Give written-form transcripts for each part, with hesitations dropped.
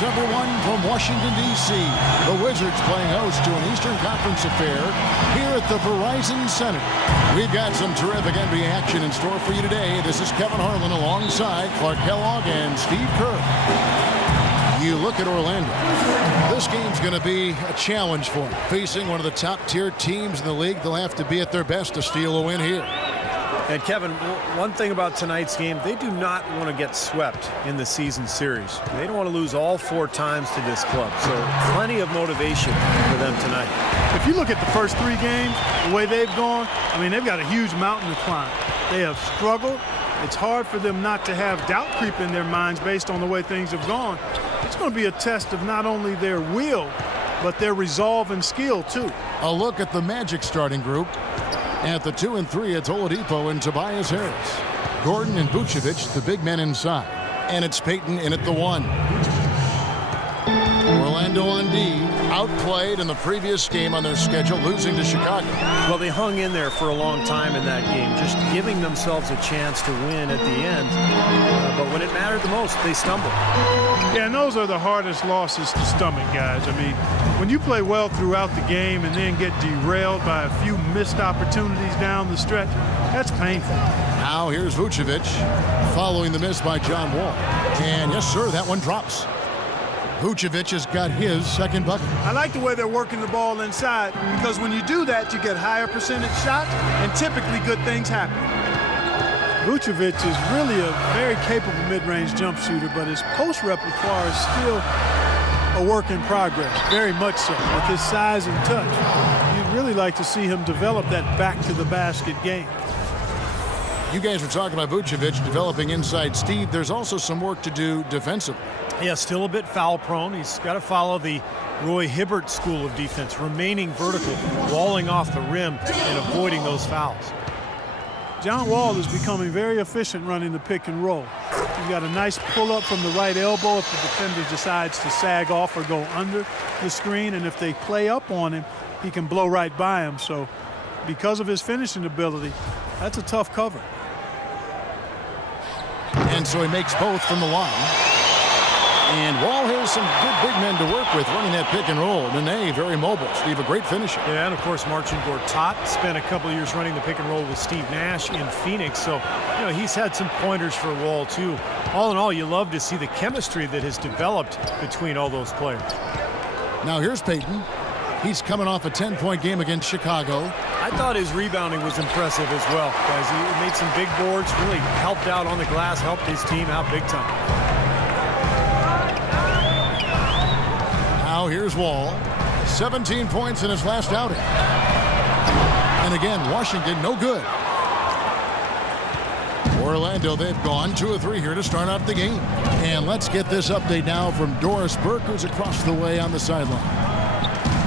Games #1 from Washington, D.C. The Wizards playing host to an Eastern Conference affair here at the Verizon Center. We've got some terrific NBA action in store for you today. This is Kevin Harlan alongside Clark Kellogg and Steve Kerr. You look at Orlando. This game's going to be a challenge for them. Facing one of the top-tier teams in the league, they'll have to be at their best to steal a win here. And Kevin, one thing about tonight's game, they do not want to get swept in the season series. They don't want to lose all 4 times to this club. So plenty of motivation for them tonight. If you look at the first 3 games, the way they've gone, I mean, they've got a huge mountain to climb. They have struggled. It's hard for them not to have doubt creep in their minds based on the way things have gone. It's going to be a test of not only their will, but their resolve and skill, too. A look at the Magic starting group. At the 2 and 3, it's Oladipo and Tobias Harris. Gordon and Vucevic, the big men inside. And it's Payton in at the 1. Orlando on D, outplayed in the previous game on their schedule, losing to Chicago. Well, they hung in there for a long time in that game, just giving themselves a chance to win at the end. But when it mattered the most, they stumbled. Yeah, and those are the hardest losses to stomach, guys. I mean, when you play well throughout the game and then get derailed by a few missed opportunities down the stretch, that's painful. Now here's Vucevic following the miss by John Wall. And yes, sir, that one drops. Vucevic has got his second bucket. I like the way they're working the ball inside, because when you do that, you get higher percentage shots, and typically good things happen. Vucevic is really a very capable mid-range jump shooter, but his post repertoire is still a work in progress, very much so, with his size and touch. You'd really like to see him develop that back-to-the-basket game. You guys were talking about Vucevic developing inside. Steve, there's also some work to do defensively. Yeah, still a bit foul prone. He's got to follow the Roy Hibbert school of defense, remaining vertical, walling off the rim and avoiding those fouls. John Wall is becoming very efficient running the pick and roll. He's got a nice pull-up from the right elbow if the defender decides to sag off or go under the screen, and if they play up on him, he can blow right by him. So because of his finishing ability, that's a tough cover. And so he makes both from the line. And Wall has some good big men to work with running that pick and roll. Nene, very mobile. Steve, a great finisher. Yeah, and of course, Marcin Gortat spent a couple of years running the pick and roll with Steve Nash in Phoenix. So, you know, he's had some pointers for Wall, too. All in all, you love to see the chemistry that has developed between all those players. Now here's Payton. He's coming off a 10-point game against Chicago. I thought his rebounding was impressive as well, guys. He made some big boards, really helped out on the glass, helped his team out big time. Now here's Wall. 17 points in his last outing. And again, Washington no good. Orlando, they've gone 2 of 3 here to start out the game. And let's get this update now from Doris Burke, who's across the way on the sideline.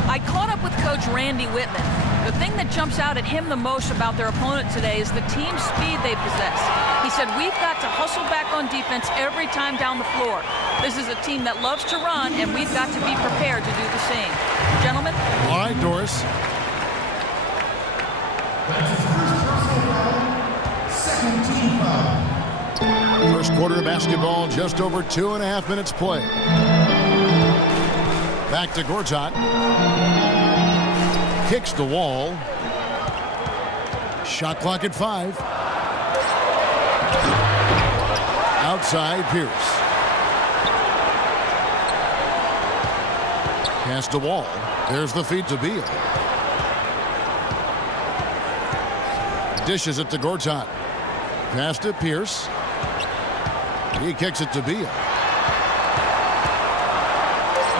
I caught up with Coach Randy Whitman. The thing that jumps out at him the most about their opponent today is the team speed they possess. He said, we've got to hustle back on defense every time down the floor. This is a team that loves to run, and we've got to be prepared to do the same. Gentlemen? All right, Doris. First quarter of basketball, just over 2.5 minutes play. Back to Gortat. Kicks the Wall. Shot clock at 5. Outside, Pierce. Pass to Wall. There's the feed to Beal. Dishes it to Gortat. Pass to Pierce. He kicks it to Beal.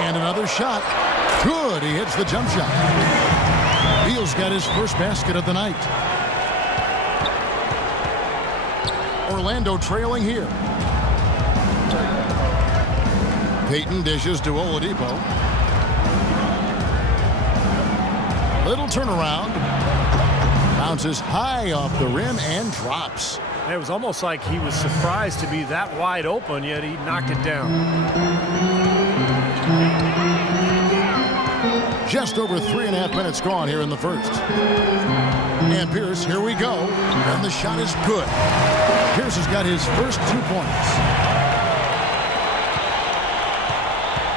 And another shot. Good. He hits the jump shot. Beal's got his first basket of the night. Orlando trailing here. Payton dishes to Oladipo. Little turnaround. Bounces high off the rim and drops. It was almost like he was surprised to be that wide open, yet he knocked it down. Just over 3.5 minutes gone here in the first. And Pierce, here we go. And the shot is good. Pierce has got his first 2 points.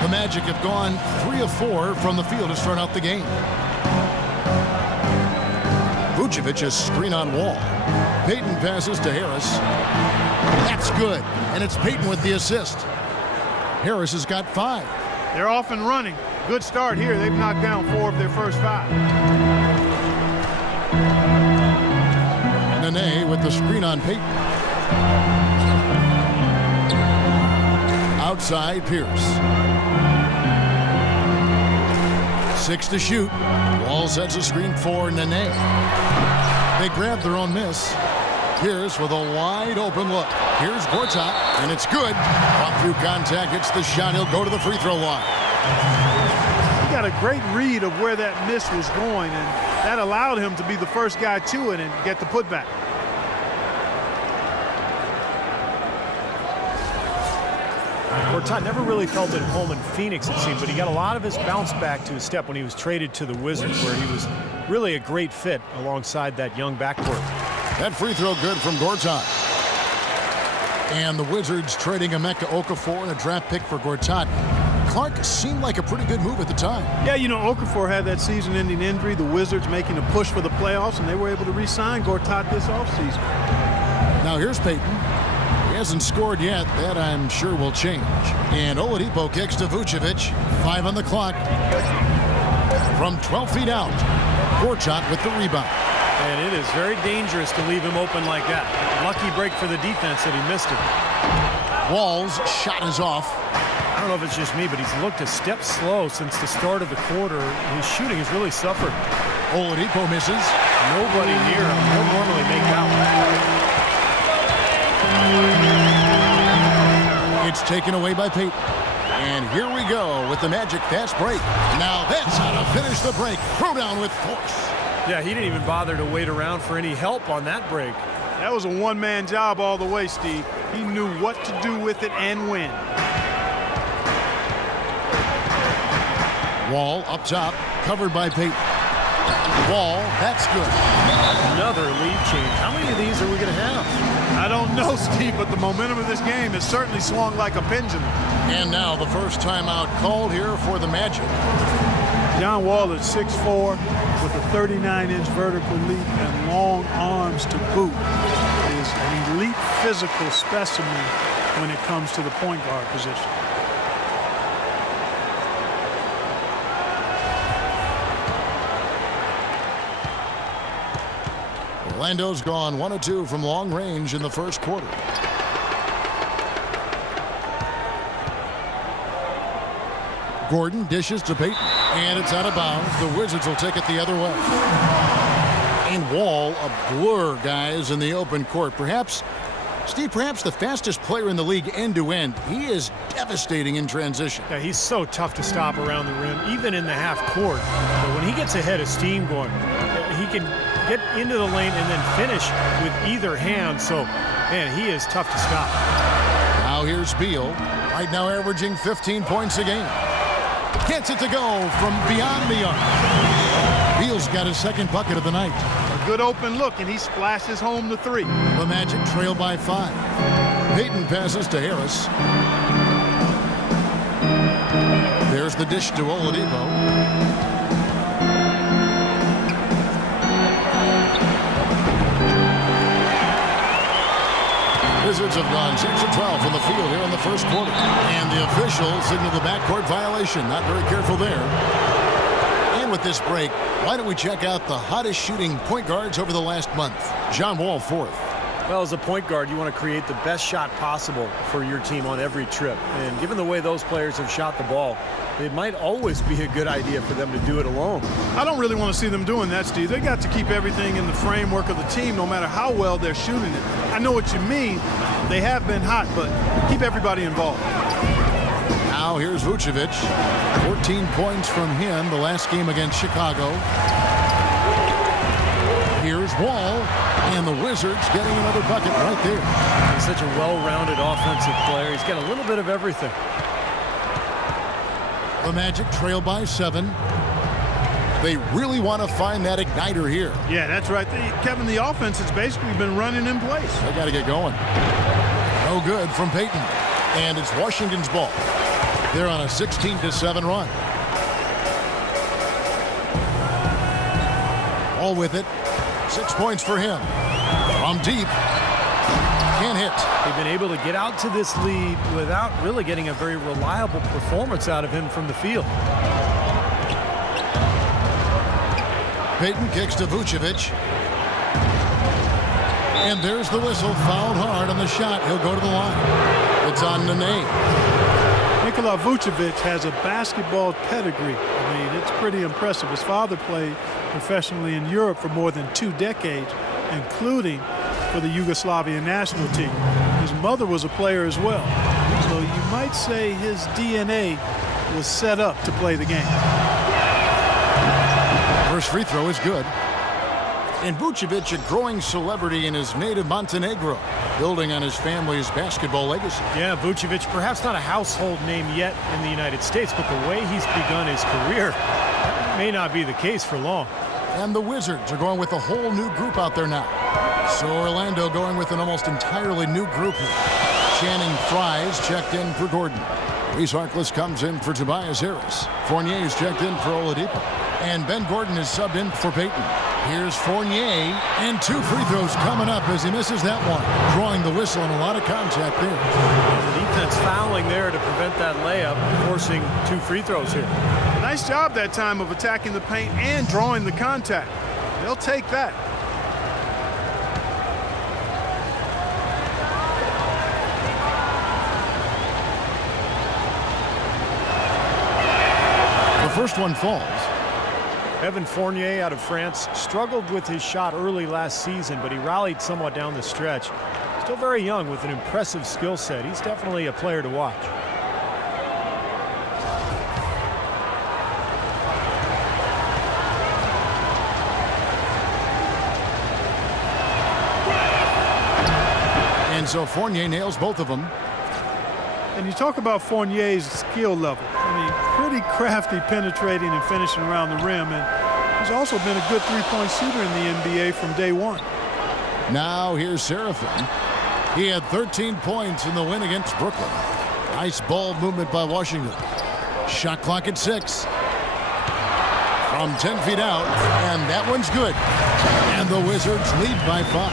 The Magic have gone 3 of 4 from the field to start out the game. Vucevic's screen on Wall. Payton passes to Harris. That's good, and it's Payton with the assist. Harris has got 5. They're off and running. Good start here. They've knocked down 4 of their first 5. Nene with the screen on Payton. Outside Pierce. 6 to shoot. Wall sets a screen for Nene. They grab their own miss. Pierce with a wide open look. Here's Gortat, and it's good. Caught through contact, hits the shot. He'll go to the free throw line. He got a great read of where that miss was going, and that allowed him to be the first guy to it and get the putback. Gortat never really felt at home in Phoenix, it seemed, but he got a lot of his bounce back to his step when he was traded to the Wizards, where he was really a great fit alongside that young backcourt. That free throw good from Gortat. And the Wizards trading Emeka Okafor and a draft pick for Gortat. Clark seemed like a pretty good move at the time. Yeah, you know, Okafor had that season-ending injury. The Wizards making a push for the playoffs, and they were able to re-sign Gortat this offseason. Now here's Payton. He hasn't scored yet. That I'm sure will change. And Oladipo kicks to Vucevic. 5 on the clock. From 12 feet out, Gortat with the rebound. And it is very dangerous to leave him open like that. Lucky break for the defense that he missed it. Wall's shot is off. I don't know if it's just me, but he's looked a step slow since the start of the quarter. His shooting has really suffered. Oladipo misses. Nobody near him. He'll normally make that one. It's taken away by Payton. And here we go with the Magic fast break. Now that's how to finish the break. Throw down with force. Yeah, he didn't even bother to wait around for any help on that break. That was a one-man job all the way, Steve. He knew what to do with it and when. Wall up top, covered by Payton. Wall, that's good. Another lead change. How many of these are we going to have? I don't know, Steve, but the momentum of this game has certainly swung like a pendulum. And now the first timeout called here for the Magic. John Wall is 6'4", with a 39-inch vertical leap and long arms to boot. He is an elite physical specimen when it comes to the point guard position. Orlando's gone 1 of 2 from long range in the first quarter. Gordon dishes to Payton, and it's out of bounds. The Wizards will take it the other way. And Wall, a blur, guys, in the open court. Perhaps, Steve, perhaps the fastest player in the league end-to-end. He is devastating in transition. Yeah, he's so tough to stop around the rim, even in the half court. But when he gets ahead of steam going, he can get into the lane and then finish with either hand. So, man, he is tough to stop. Now here's Beal, right now averaging 15 points a game. Gets it to go from beyond the arc. Beal's got his second bucket of the night. A good open look, and he splashes home the 3. The Magic trail by 5. Payton passes to Harris. There's the dish to Oladipo. Wizards have gone 6 of 12 from the field here in the first quarter. And the officials signal the backcourt violation. Not very careful there. And with this break, why don't we check out the hottest shooting point guards over the last month? John Wall, 4th. Well, as a point guard, you want to create the best shot possible for your team on every trip. And given the way those players have shot the ball, it might always be a good idea for them to do it alone. I don't really want to see them doing that, Steve. They got to keep everything in the framework of the team no matter how well they're shooting it. I know what you mean. They have been hot, but keep everybody involved. Now here's Vucevic. 14 points from him the last game against Chicago. Here's Wall, and the Wizards getting another bucket right there. He's such a well-rounded offensive player. He's got a little bit of everything. The Magic trail by 7. They really want to find that igniter here. Yeah, that's right. Kevin, the offense has basically been running in place. They got to get going. No good from Payton. And it's Washington's ball. They're on a 16-7 run. All with it. 6 points for him. From deep. Can't hit. They've been able to get out to this lead without really getting a very reliable performance out of him from the field. Payton kicks to Vucevic. And there's the whistle. Fouled hard on the shot. He'll go to the line. It's on Nene. Nikola Vucevic has a basketball pedigree. I mean, it's pretty impressive. His father played professionally in Europe for more than 2 decades, including for the Yugoslavian national team. His mother was a player as well. So you might say his DNA was set up to play the game. First free throw is good. And Vucevic, a growing celebrity in his native Montenegro, building on his family's basketball legacy. Yeah, Vucevic, perhaps not a household name yet in the United States, but the way he's begun his career, that may not be the case for long. And the Wizards are going with a whole new group out there now. So Orlando going with an almost entirely new group here. Channing Frye's checked in for Gordon. Reese Harkless comes in for Tobias Harris. Fournier's checked in for Oladipo. And Ben Gordon is subbed in for Payton. Here's Fournier, and 2 free throws coming up as he misses that one. Drawing the whistle and a lot of contact there. The defense fouling there to prevent that layup, forcing 2 free throws here. Nice job that time of attacking the paint and drawing the contact. They'll take that. The first one falls. Evan Fournier out of France struggled with his shot early last season, but he rallied somewhat down the stretch. Still very young with an impressive skill set. He's definitely a player to watch. And so Fournier nails both of them. And you talk about Fournier's skill level. I mean, pretty crafty penetrating and finishing around the rim. And he's also been a good three-point shooter in the NBA from day one. Now here's Serafin. He had 13 points in the win against Brooklyn. Nice ball movement by Washington. Shot clock at 6. From 10 feet out, and that one's good. And the Wizards lead by 5.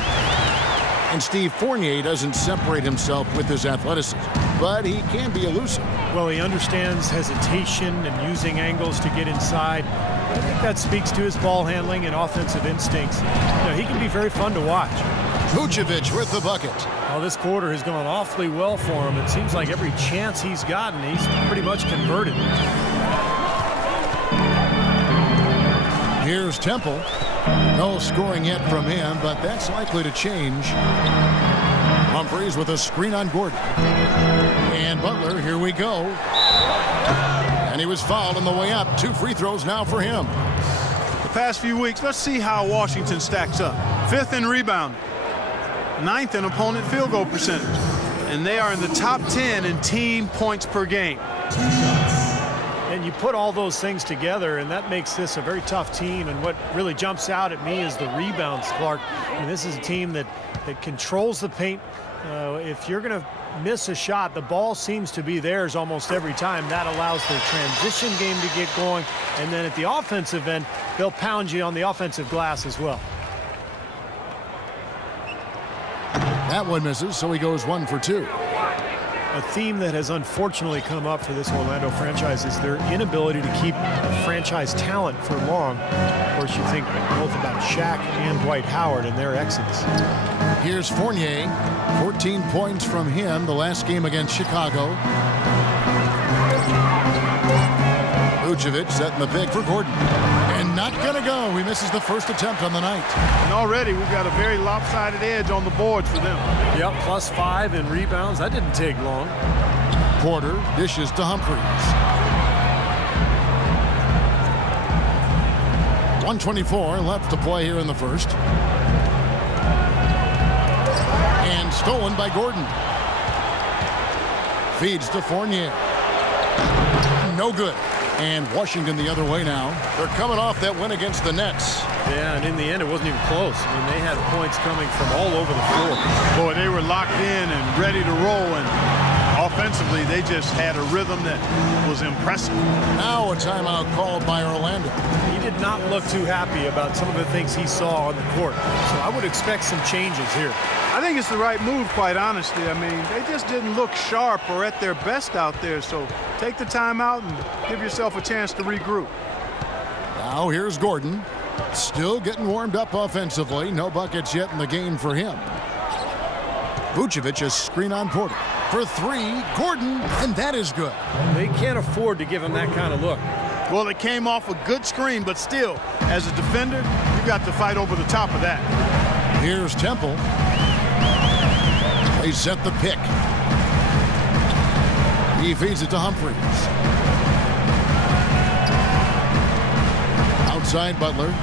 And Steve, Fournier doesn't separate himself with his athleticism, but he can be elusive. Well, he understands hesitation and using angles to get inside. I think that speaks to his ball handling and offensive instincts. You know, he can be very fun to watch. Vucevic with the bucket. Well, this quarter has gone awfully well for him. It seems like every chance he's gotten, he's pretty much converted. Here's Temple. No scoring yet from him, but that's likely to change. Humphries with a screen on Gordon. And Butler, here we go. And he was fouled on the way up. 2 free throws now for him. The past few weeks, let's see how Washington stacks up. 5th in rebound, 9th in opponent field goal percentage. And they are in the top 10 in team points per game. And you put all those things together, and that makes this a very tough team. And what really jumps out at me is the rebounds, Clark. And this is a team that controls the paint. If you're going to miss a shot, the ball seems to be theirs almost every time. That allows their transition game to get going. And then at the offensive end, they'll pound you on the offensive glass as well. That one misses, so he goes 1 for 2. A theme that has unfortunately come up for this Orlando franchise is their inability to keep franchise talent for long. Of course, you think both about Shaq and Dwight Howard and their exits. Here's Fournier. 14 points from him the last game against Chicago. Vucevic setting the pick for Gordon. And not going to go. He misses the first attempt on the night. And already we've got a very lopsided edge on the boards for them. Yep, +5 in rebounds. That didn't take long. Porter dishes to Humphries. 1:24 left to play here in the first. And stolen by Gordon. Feeds to Fournier. No good. And Washington the other way now. They're coming off that win against the Nets. Yeah, and in the end, it wasn't even close. I mean, they had points coming from all over the floor. Boy, they were locked in and ready to roll. And offensively, they just had a rhythm that was impressive. Now a timeout called by Orlando. He did not look too happy about some of the things he saw on the court. So I would expect some changes here. I think it's the right move, quite honestly. I mean, they just didn't look sharp or at their best out there. So take the timeout and give yourself a chance to regroup. Now here's Gordon. Still getting warmed up offensively. No buckets yet in the game for him. Vucevic, a screen on Porter. For three, Gordon, and that is good. They can't afford to give him that kind of look. Well, it came off a good screen, but still, as a defender, you got to fight over the top of that. Here's Temple. They set the pick. He feeds it to Humphries. Outside Butler.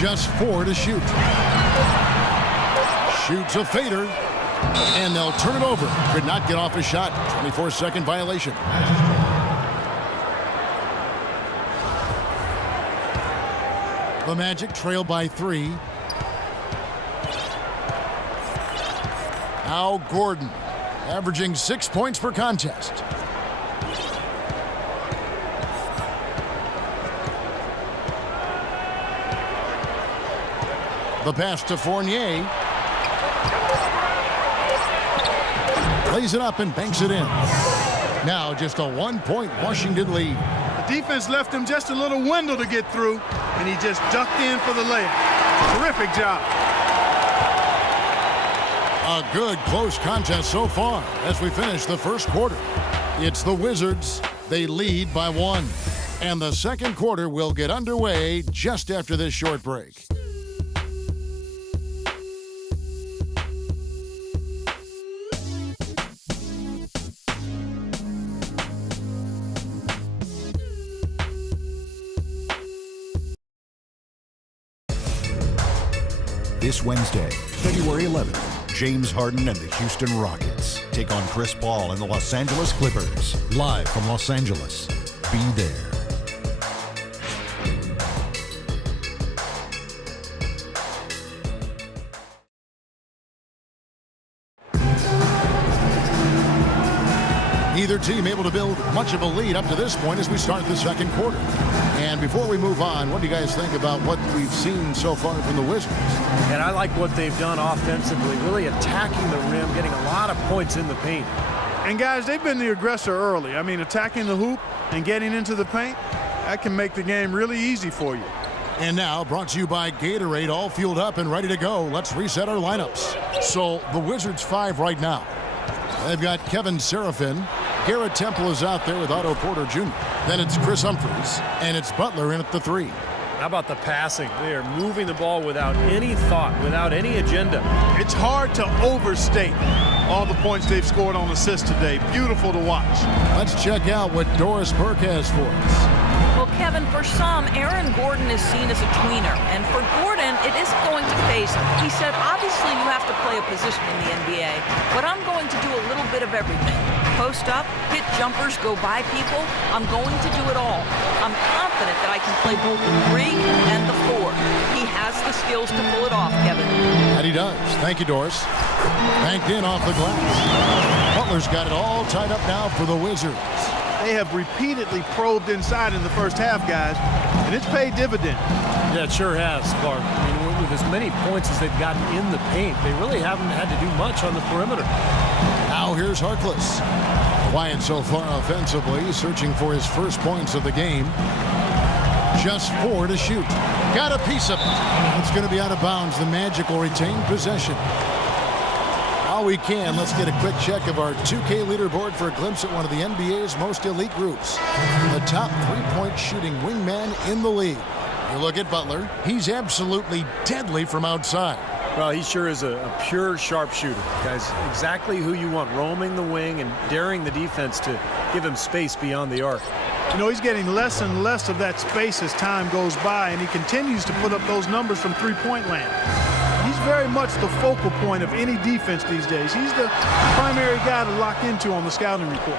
Just 4 to shoot. Shoots a fader. And they'll turn it over. Could not get off his shot. 24-second violation. The Magic trail by 3. Now Gordon, averaging 6 points per contest. The pass to Fournier. Lays it up and banks it in. Now just a 1-point Washington lead. The defense left him just a little window to get through, and he just ducked in for the layup. Terrific job. A good close contest so far as we finish the first quarter. It's the Wizards. They lead by 1. And the second quarter will get underway just after this short break. This Wednesday, February 11th, James Harden and the Houston Rockets take on Chris Paul and the Los Angeles Clippers. Live from Los Angeles. Be there. Neither team able to build much of a lead up to this point as we start the second quarter. And before we move on, what do you guys think about what we've seen so far from the Wizards? And I like what they've done offensively, really attacking the rim, getting a lot of points in the paint. And guys, they've been the aggressor early. I mean, attacking the hoop and getting into the paint, that can make the game really easy for you. And now, brought to you by Gatorade, all fueled up and ready to go. Let's reset our lineups. So, the Wizards 5 right now. They've got Kevin Seraphin. Garrett Temple is out there with Otto Porter Jr. Then it's Chris Humphries, and it's Butler in at the 3. How about the passing? They are moving the ball without any thought, without any agenda. It's hard to overstate all the points they've scored on assists today. Beautiful to watch. Let's check out what Doris Burke has for us. Well, Kevin, for some, Aaron Gordon is seen as a tweener. And for Gordon, it isn't going to phase him. He said, obviously, you have to play a position in the NBA, but I'm going to do a little bit of everything. Post up, hit jumpers, go by people. I'm going to do it all. I'm confident that I can play both the 3 and the 4. He has the skills to pull it off, Kevin. And he does. Thank you, Doris. Banked in off the glass. Butler's got it all tied up now for the Wizards. They have repeatedly probed inside in the first half, guys, and it's paid dividend. Yeah, it sure has, Clark. I mean, with as many points as they've gotten in the paint, they really haven't had to do much on the perimeter. Now here's Harkless. Quiet so far offensively, searching for his first points of the game. Just 4 to shoot. Got a piece of it. It's going to be out of bounds. The Magic will retain possession. While we can, let's get a quick check of our 2K leaderboard for a glimpse at one of the NBA's most elite groups. The top 3-point shooting wingman in the league. You look at Butler. He's absolutely deadly from outside. Well, he sure is a pure sharpshooter. Guys, exactly who you want roaming the wing and daring the defense to give him space beyond the arc. You know, he's getting less and less of that space as time goes by, and he continues to put up those numbers from three-point land. He's very much the focal point of any defense these days. He's the primary guy to lock into on the scouting report.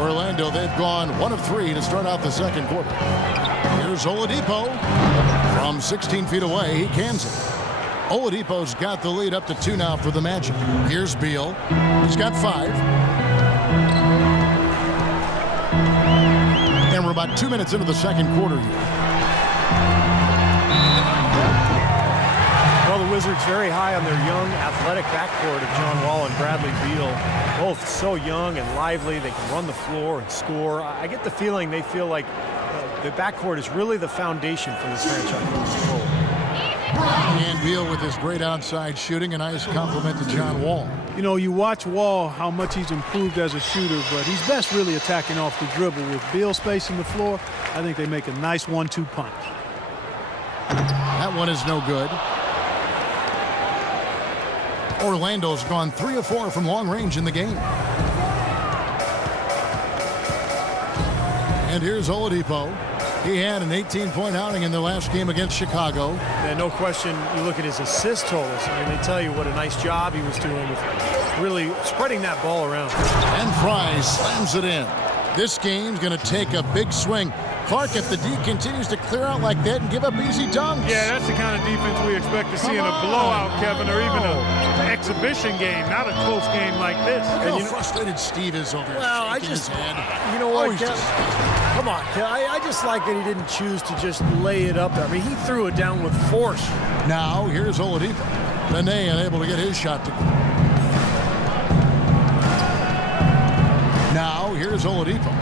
Orlando, they've gone 1 of 3 to start out the second quarter. Here's Oladipo. From 16 feet away, he cans it. Oladipo's got the lead up to 2 now for the Magic. Here's Beal. He's got 5. And we're about 2 minutes into the second quarter here. Well, the Wizards very high on their young, athletic backcourt of John Wall and Bradley Beal. Both so young and lively. They can run the floor and score. I get the feeling they feel like the backcourt is really the foundation for this franchise moving forward. And Beal with his great outside shooting. A nice compliment to John Wall. You know, you watch Wall, how much he's improved as a shooter, but he's best really attacking off the dribble. With Beal spacing the floor, I think they make a nice 1-2 punch. That one is no good. Orlando's gone 3 of 4 from long range in the game. And here's Oladipo. He had an 18-point outing in their last game against Chicago. And no question, you look at his assist totals. I mean, they tell you what a nice job he was doing with really spreading that ball around. And Fry slams it in. This game's going to take a big swing. Clark, if the D continues to clear out like that and give up easy dunks. Yeah, that's the kind of defense we expect to see in a blowout, Kevin, or even an exhibition game, not a close game like this. Look how frustrated Steve is over here. Well, shaking his head. You know what, Kev? Come on, Kev. I just like that he didn't choose to just lay it up there. I mean, he threw it down with force. Now, here's Oladipo. Nene unable to get his shot to go. Now, here's Oladipo,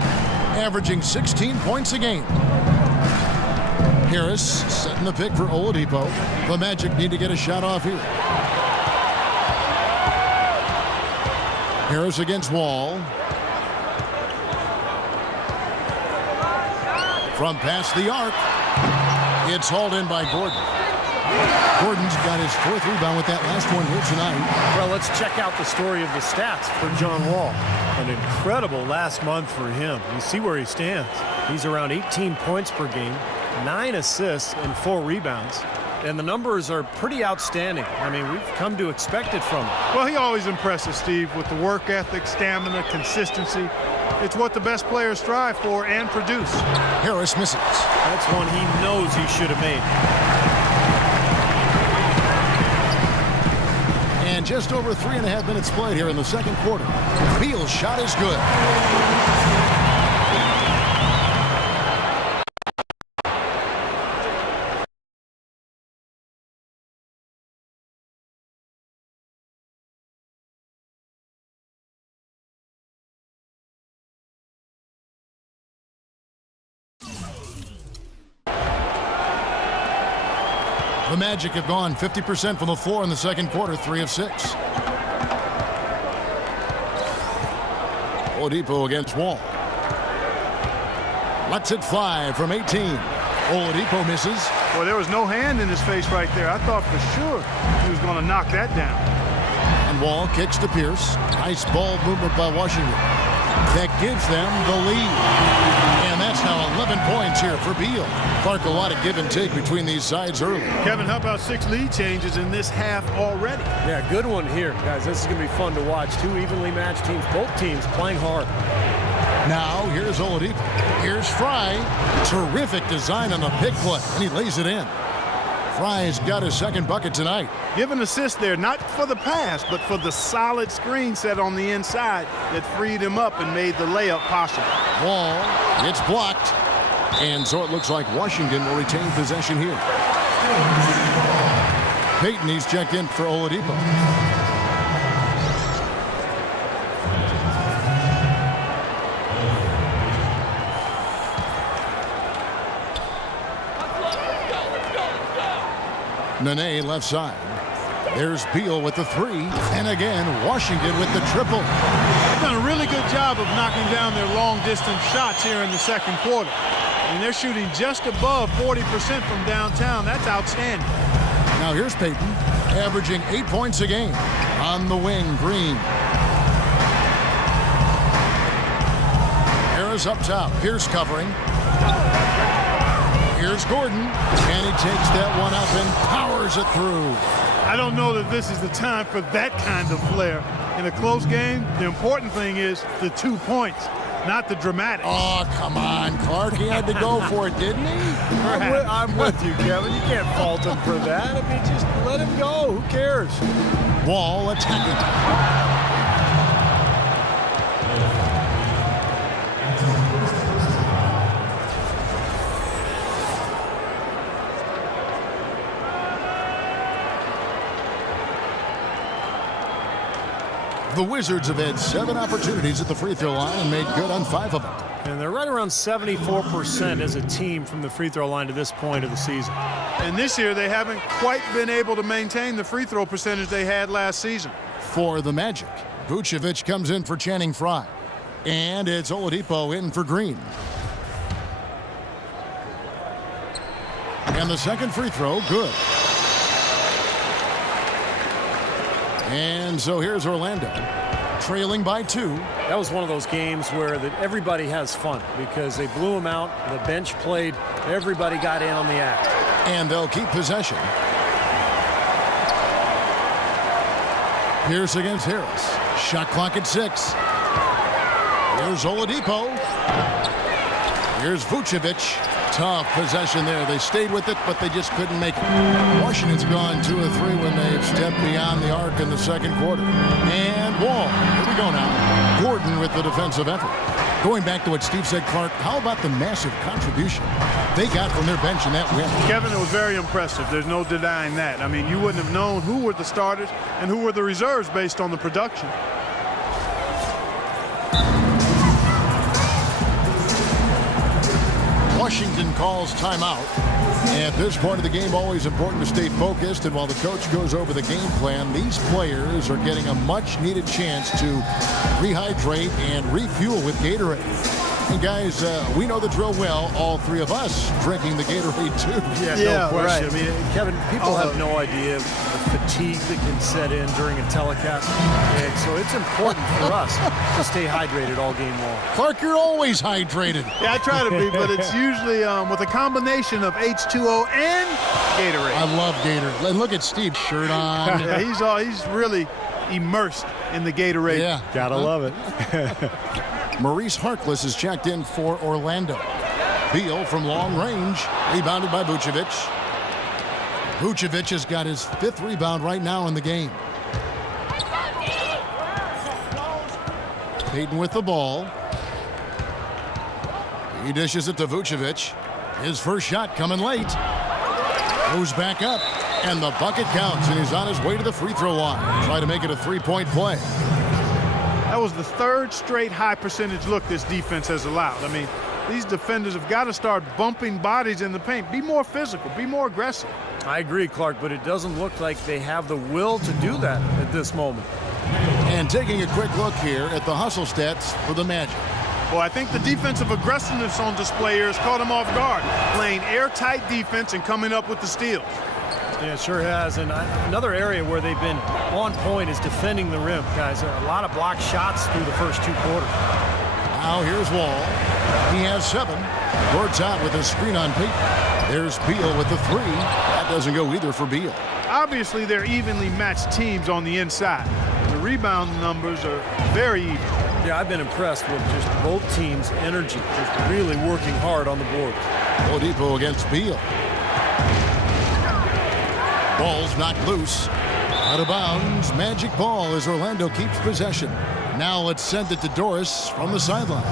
averaging 16 points a game. Harris setting the pick for Oladipo. The Magic need to get a shot off here. Harris against Wall. From past the arc. It's hauled in by Gordon. Gordon's got his 4th rebound with that last one here tonight. Well, let's check out the story of the stats for John Wall. An incredible last month for him. You see where he stands. He's around 18 points per game, 9 assists, and 4 rebounds. And the numbers are pretty outstanding. I mean, we've come to expect it from him. Well, he always impresses, Steve, with the work ethic, stamina, consistency. It's what the best players strive for and produce. Harris misses. That's one he knows he should have made. And just over 3.5 minutes played here in the second quarter. Beal's shot is good. The Magic have gone 50% from the floor in the second quarter, 3 of 6. Oladipo against Wall. Lets it fly from 18. Oladipo misses. Well, there was no hand in his face right there. I thought for sure he was going to knock that down. And Wall kicks to Pierce. Nice ball movement by Washington. That gives them the lead. And that's now 11 points here for Beal. Clark, a lot of give and take between these sides early. Kevin, how about 6 lead changes in this half already? Yeah, good one here, guys. This is going to be fun to watch. 2 evenly matched teams, both teams playing hard. Now, here's Oladipo. Here's Fry. Terrific design on the pick play, and he lays it in. Fry's got his second bucket tonight. Give an assist there, not for the pass, but for the solid screen set on the inside that freed him up and made the layup possible. Wall, it's blocked. And so it looks like Washington will retain possession here. Payton, he's checked in for Oladipo. Nene left side. There's Beal with the 3. And again, Washington with the triple. They've done a really good job of knocking down their long-distance shots here in the second quarter. And they're shooting just above 40% from downtown. That's outstanding. Now here's Payton, averaging 8 points a game. On the wing, Green. Harris up top. Pierce covering. Here's Gordon, and he takes that one up and powers it through. I don't know that this is the time for that kind of flair. In a close game, the important thing is the 2 points. not the dramatics. Oh, come on, Clark. He had to go for it, didn't he? I'm with you, Kevin. You can't fault him for that. I mean, just let him go. Who cares? Wall attacking. The Wizards have had 7 opportunities at the free throw line and made good on 5 of them. And they're right around 74% as a team from the free throw line to this point of the season. And this year, they haven't quite been able to maintain the free throw percentage they had last season. For the Magic, Vucevic comes in for Channing Frye. And it's Oladipo in for Green. And the second free throw, good. And so here's Orlando, trailing by 2. That was one of those games where everybody has fun because they blew them out. The bench played. Everybody got in on the act. And they'll keep possession. Pierce against Harris. Shot clock at 6. Here's Oladipo. Here's Vucevic. Tough possession there. They stayed with it, but they just couldn't make it. Washington's gone 2 of 3 when they've stepped beyond the arc in the second quarter. And Wall. Here we go now. Gordon with the defensive effort. Going back to what Steve said, Clark, how about the massive contribution they got from their bench in that win? Kevin, it was very impressive. There's no denying that. I mean, you wouldn't have known who were the starters and who were the reserves based on the production. Washington calls timeout. At this point of the game, always important to stay focused. And while the coach goes over the game plan, these players are getting a much-needed chance to rehydrate and refuel with Gatorade. And guys, we know the drill well, all 3 of us drinking the Gatorade too. Yeah, no question. Right. I mean, Kevin, people have no idea the fatigue that can set in during a telecast. And so it's important for us to stay hydrated all game long. Clark, you're always hydrated. Yeah, I try to be, but it's usually with a combination of H2O and Gatorade. I love Gatorade. And look at Steve's shirt on. Yeah, he's really immersed in the Gatorade. Yeah, gotta love it. Maurice Harkless is checked in for Orlando. Beal from long range, rebounded by Vucevic. Vucevic has got his 5th rebound right now in the game. Payton with the ball. He dishes it to Vucevic. His first shot coming late. Goes back up, and the bucket counts, and he's on his way to the free throw line. Try to make it a 3-point play. That was the 3rd straight high percentage look this defense has allowed. I mean, these defenders have got to start bumping bodies in the paint. Be more physical, be more aggressive. I agree, Clark, but it doesn't look like they have the will to do that at this moment. And taking a quick look here at the hustle stats for the Magic. Well, I think the defensive aggressiveness on display here has caught them off guard, playing airtight defense and coming up with the steals. Yeah, it sure has. And another area where they've been on point is defending the rim, guys. A lot of blocked shots through the first 2 quarters. Now here's Wall. He has 7. Gortat with a screen on Payton. There's Beal with the 3. That doesn't go either for Beal. Obviously, they're evenly matched teams on the inside. The rebound numbers are very even. Yeah, I've been impressed with just both teams' energy, just really working hard on the board. Oladipo against Beal. Ball's knocked loose. Out of bounds. Magic ball as Orlando keeps possession. Now let's send it to Doris from the sideline.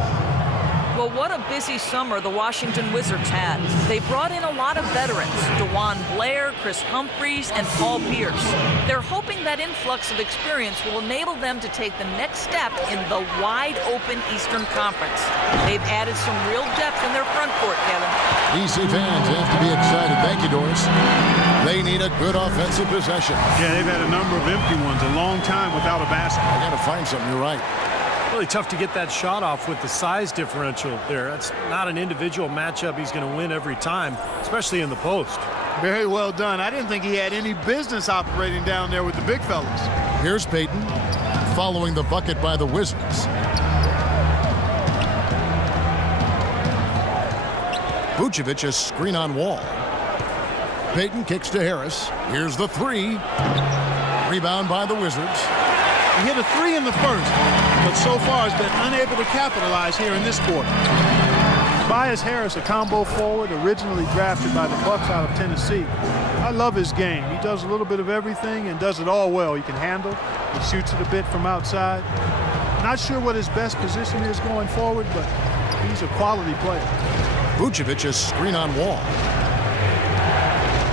Well, what a busy summer the Washington Wizards had. They brought in a lot of veterans, DeJuan Blair, Chris Humphries, and Paul Pierce. They're hoping that influx of experience will enable them to take the next step in the wide-open Eastern Conference. They've added some real depth in their front court, Kevin. DC fans have to be excited. Thank you, Doris. They need a good offensive possession. Yeah, they've had a number of empty ones, a long time without a basket. I got to find something. You're right. Really tough to get that shot off with the size differential there. That's not an individual matchup he's going to win every time, especially in the post. Very well done. I didn't think he had any business operating down there with the big fellas. Here's Payton following the bucket by the Wizards. Vucevic a screen on Wall. Payton kicks to Harris. Here's the 3. Rebound by the Wizards. He hit a 3 in the first, but so far has been unable to capitalize here in this quarter. Tobias Harris, a combo forward, originally drafted by the Bucks out of Tennessee. I love his game. He does a little bit of everything and does it all well. He can handle, he shoots it a bit from outside. Not sure what his best position is going forward, but he's a quality player. Vucevic is screen on Wall.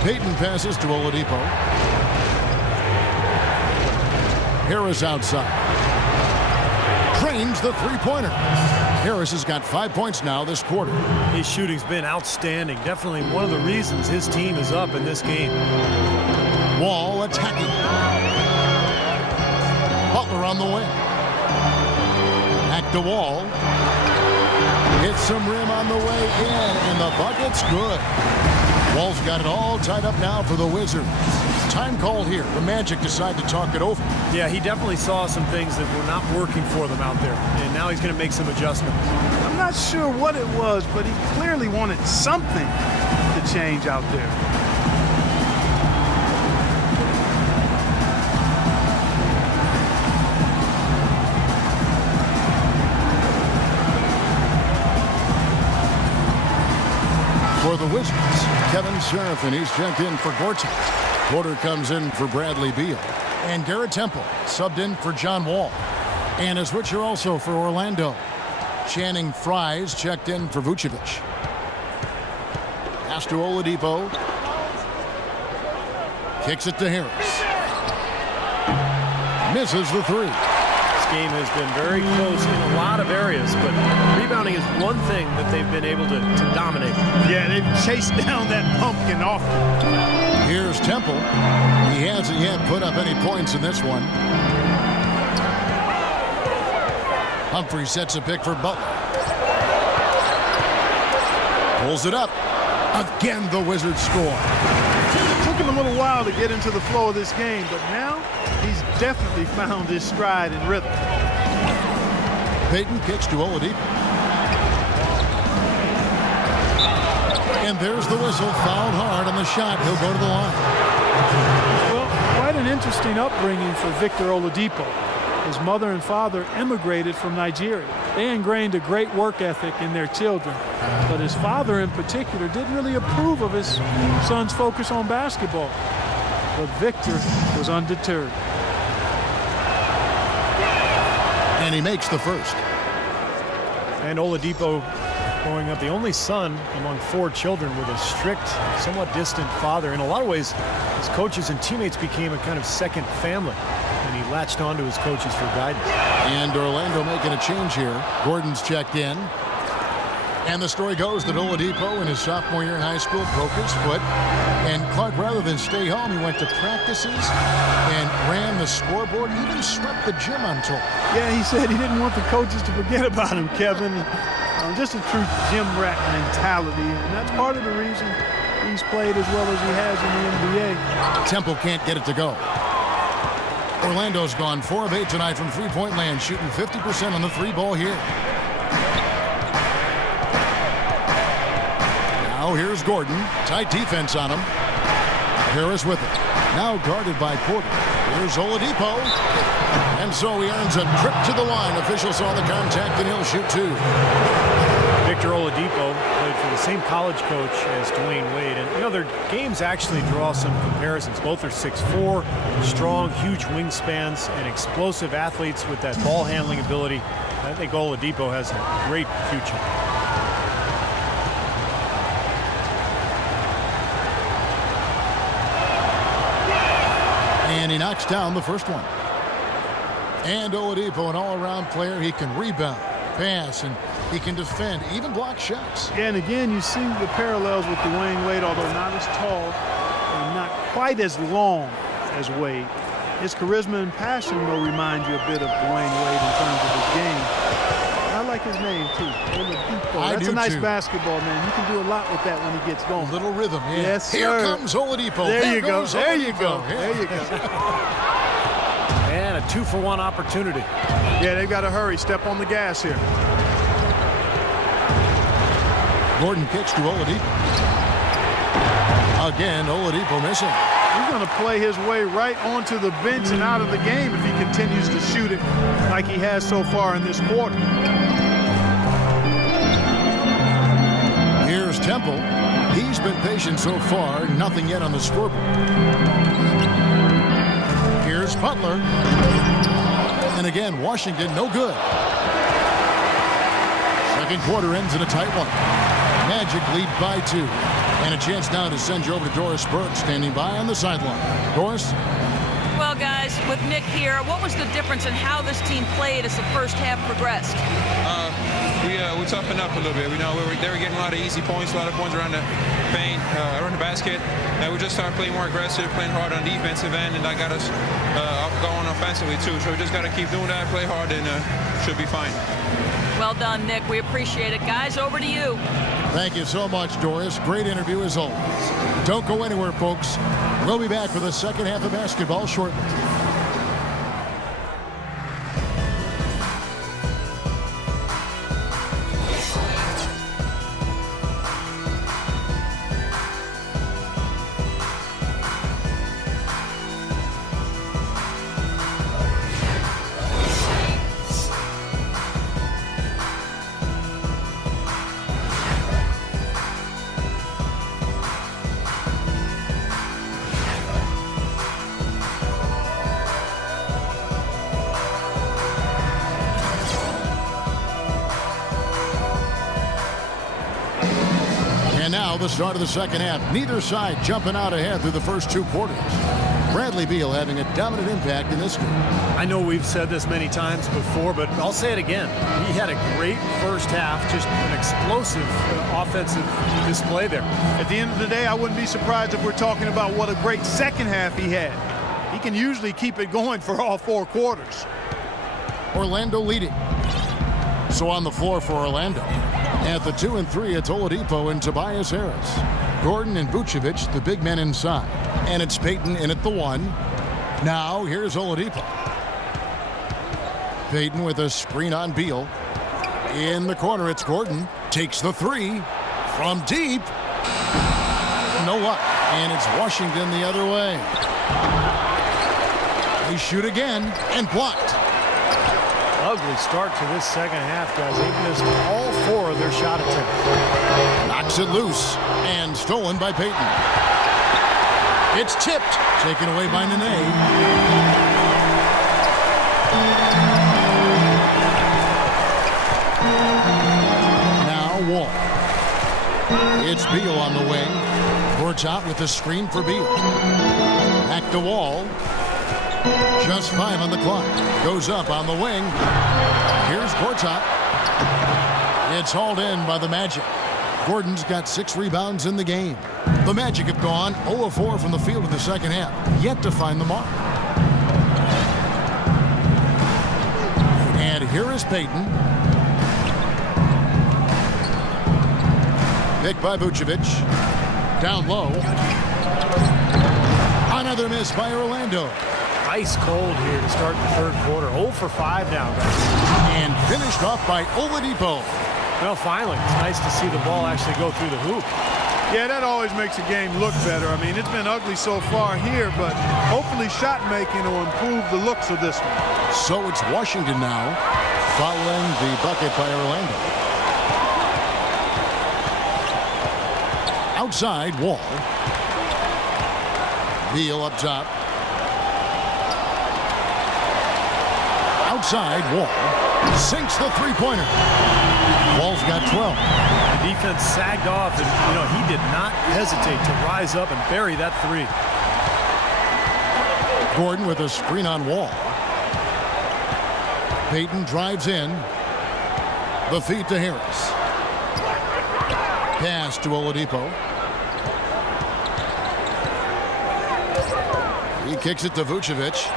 Payton passes to Oladipo. Harris outside. Drains the three-pointer. Harris has got 5 points now this quarter. His shooting's been outstanding. Definitely one of the reasons his team is up in this game. Wall attacking. Butler on the wing. Back to Wall. Hits some rim on the way in, and the bucket's good. Wall's got it all tied up now for the Wizards. Time called here. The Magic decide to talk it over. Yeah, he definitely saw some things that were not working for them out there, and now he's going to make some adjustments. I'm not sure what it was, but he clearly wanted something to change out there. For the Wizards, Kevin Seraphin, he's checked in for Gortat. Porter comes in for Bradley Beal. And Garrett Temple subbed in for John Wall. And a switcher also for Orlando. Channing Frye's checked in for Vucevic. Pass to Oladipo. Kicks it to Harris. Misses the three. This game has been very close in a lot of areas, but rebounding is one thing that they've been able to dominate. Yeah, they've chased down that pumpkin often. Here's Temple. He hasn't yet put up any points in this one. Humphrey sets a pick for Butler. Pulls it up. Again, the Wizards score. It took him a little while to get into the flow of this game, but now he's definitely found his stride and rhythm. Payton kicks to Oladipo. And there's the whistle. Fouled hard on the shot. He'll go to the line. Well, quite an interesting upbringing for Victor Oladipo. His mother and father emigrated from Nigeria. They ingrained a great work ethic in their children. But his father in particular didn't really approve of his son's focus on basketball. But Victor was undeterred. And he makes the first. And Oladipo growing up the only son among 4 children with a strict, somewhat distant father. In a lot of ways, his coaches and teammates became a kind of second family, and he latched onto his coaches for guidance. And Orlando making a change here. Gordon's checked in. And the story goes that Oladipo in his sophomore year in high school broke his foot. And Clark, rather than stay home, he went to practices and ran the scoreboard, even swept the gym, I'm told. Yeah, he said he didn't want the coaches to forget about him, Kevin. Just a true gym rat mentality, and that's part of the reason he's played as well as he has in the NBA. Temple can't get it to go. Orlando's gone 4 of 8 tonight from three-point land, shooting 50% on the three ball here. Now here's Gordon. Tight defense on him. Harris with it. Now guarded by Porter. Here's Oladipo. And so he earns a trip to the line. Officials saw the contact, and he'll shoot 2. Victor Oladipo played for the same college coach as Dwayne Wade. And, you know, their games actually draw some comparisons. Both are 6'4", strong, huge wingspans, and explosive athletes with that ball handling ability. I think Oladipo has a great future. And he knocks down the first one. And Oladipo, an all-around player. He can rebound, pass, and he can defend, even block shots. Yeah, and again, you see the parallels with Dwayne Wade, although not as tall and not quite as long as Wade. His charisma and passion will remind you a bit of Dwayne Wade in terms of his game. I like his name, too. Oladipo. That's a nice basketball, man. You can do a lot with that when he gets going. A little rhythm, yeah. Yes, Here sir. comes Oladipo. There you go. There you go. There you go. And a 2-for-1 opportunity. Yeah, they've got to hurry. Step on the gas here. Gordon kicks to Oladipo. Again, Oladipo missing. He's going to play his way right onto the bench and out of the game if he continues to shoot it like he has so far in this quarter. Here's Temple. He's been patient so far. Nothing yet on the scoreboard. Here's Butler. And again, Washington, no good. Second quarter ends in a tight one. Magic lead by 2. And a chance now to send you over to Doris Burke, standing by on the sideline. Doris? Well, guys, with Nick here, what was the difference in how this team played as the first half progressed? We toughened up a little bit. They were getting a lot of easy points, a lot of points around the paint, around the basket. And we just started playing more aggressive, playing hard on defensive end, and that got us going offensively too. So we just got to keep doing that, play hard, and should be fine. Well done, Nick. We appreciate it. Guys, over to you. Thank you so much, Doris. Great interview as always. Don't go anywhere, folks. We'll be back for the second half of basketball shortly. And now the start of the second half. Neither side jumping out ahead through the first 2 quarters. Bradley Beal having a dominant impact in this game. I know we've said this many times before, but I'll say it again. He had a great first half, just an explosive offensive display there. At the end of the day, I wouldn't be surprised if we're talking about what a great second half he had. He can usually keep it going for all 4 quarters. Orlando leading. So on the floor for Orlando. At the 2 and 3, it's Oladipo and Tobias Harris. Gordon and Vucevic, the big men inside. And it's Payton in at the 1. Now here's Oladipo. Payton with a screen on Beal. In the corner, it's Gordon. Takes the 3 from deep. No luck. And it's Washington the other way. They shoot again and blocked. Ugly start to this second half, guys. They missed all 4 of their shot attempts. Knocks it loose and stolen by Payton. It's tipped, taken away by Nene. Now Wall. It's Beal on the wing. Gortat with the screen for Beal. Back to Wall. Just 5 on the clock. Goes up on the wing. Here's Gortat. It's hauled in by the Magic. Gordon's got 6 rebounds in the game. The Magic have gone 0 of 4 from the field in the second half. Yet to find the mark. And here is Payton. Picked by Vucevic. Down low. Another miss by Orlando. Ice cold here to start the third quarter. 0 for 5 now, guys. And finished off by Oladipo. Well, finally, it's nice to see the ball actually go through the hoop. Yeah, that always makes a game look better. I mean, it's been ugly so far here, but hopefully shot making will improve the looks of this one. So it's Washington now, following the bucket by Orlando. Outside, Wall. Beal up top. Outside, Wall sinks the three-pointer. Wall's got 12. The defense sagged off, and he did not hesitate to rise up and bury that 3. Gordon with a screen on Wall. Payton drives in. The feed to Harris. Pass to Oladipo. He kicks it to Vucevic.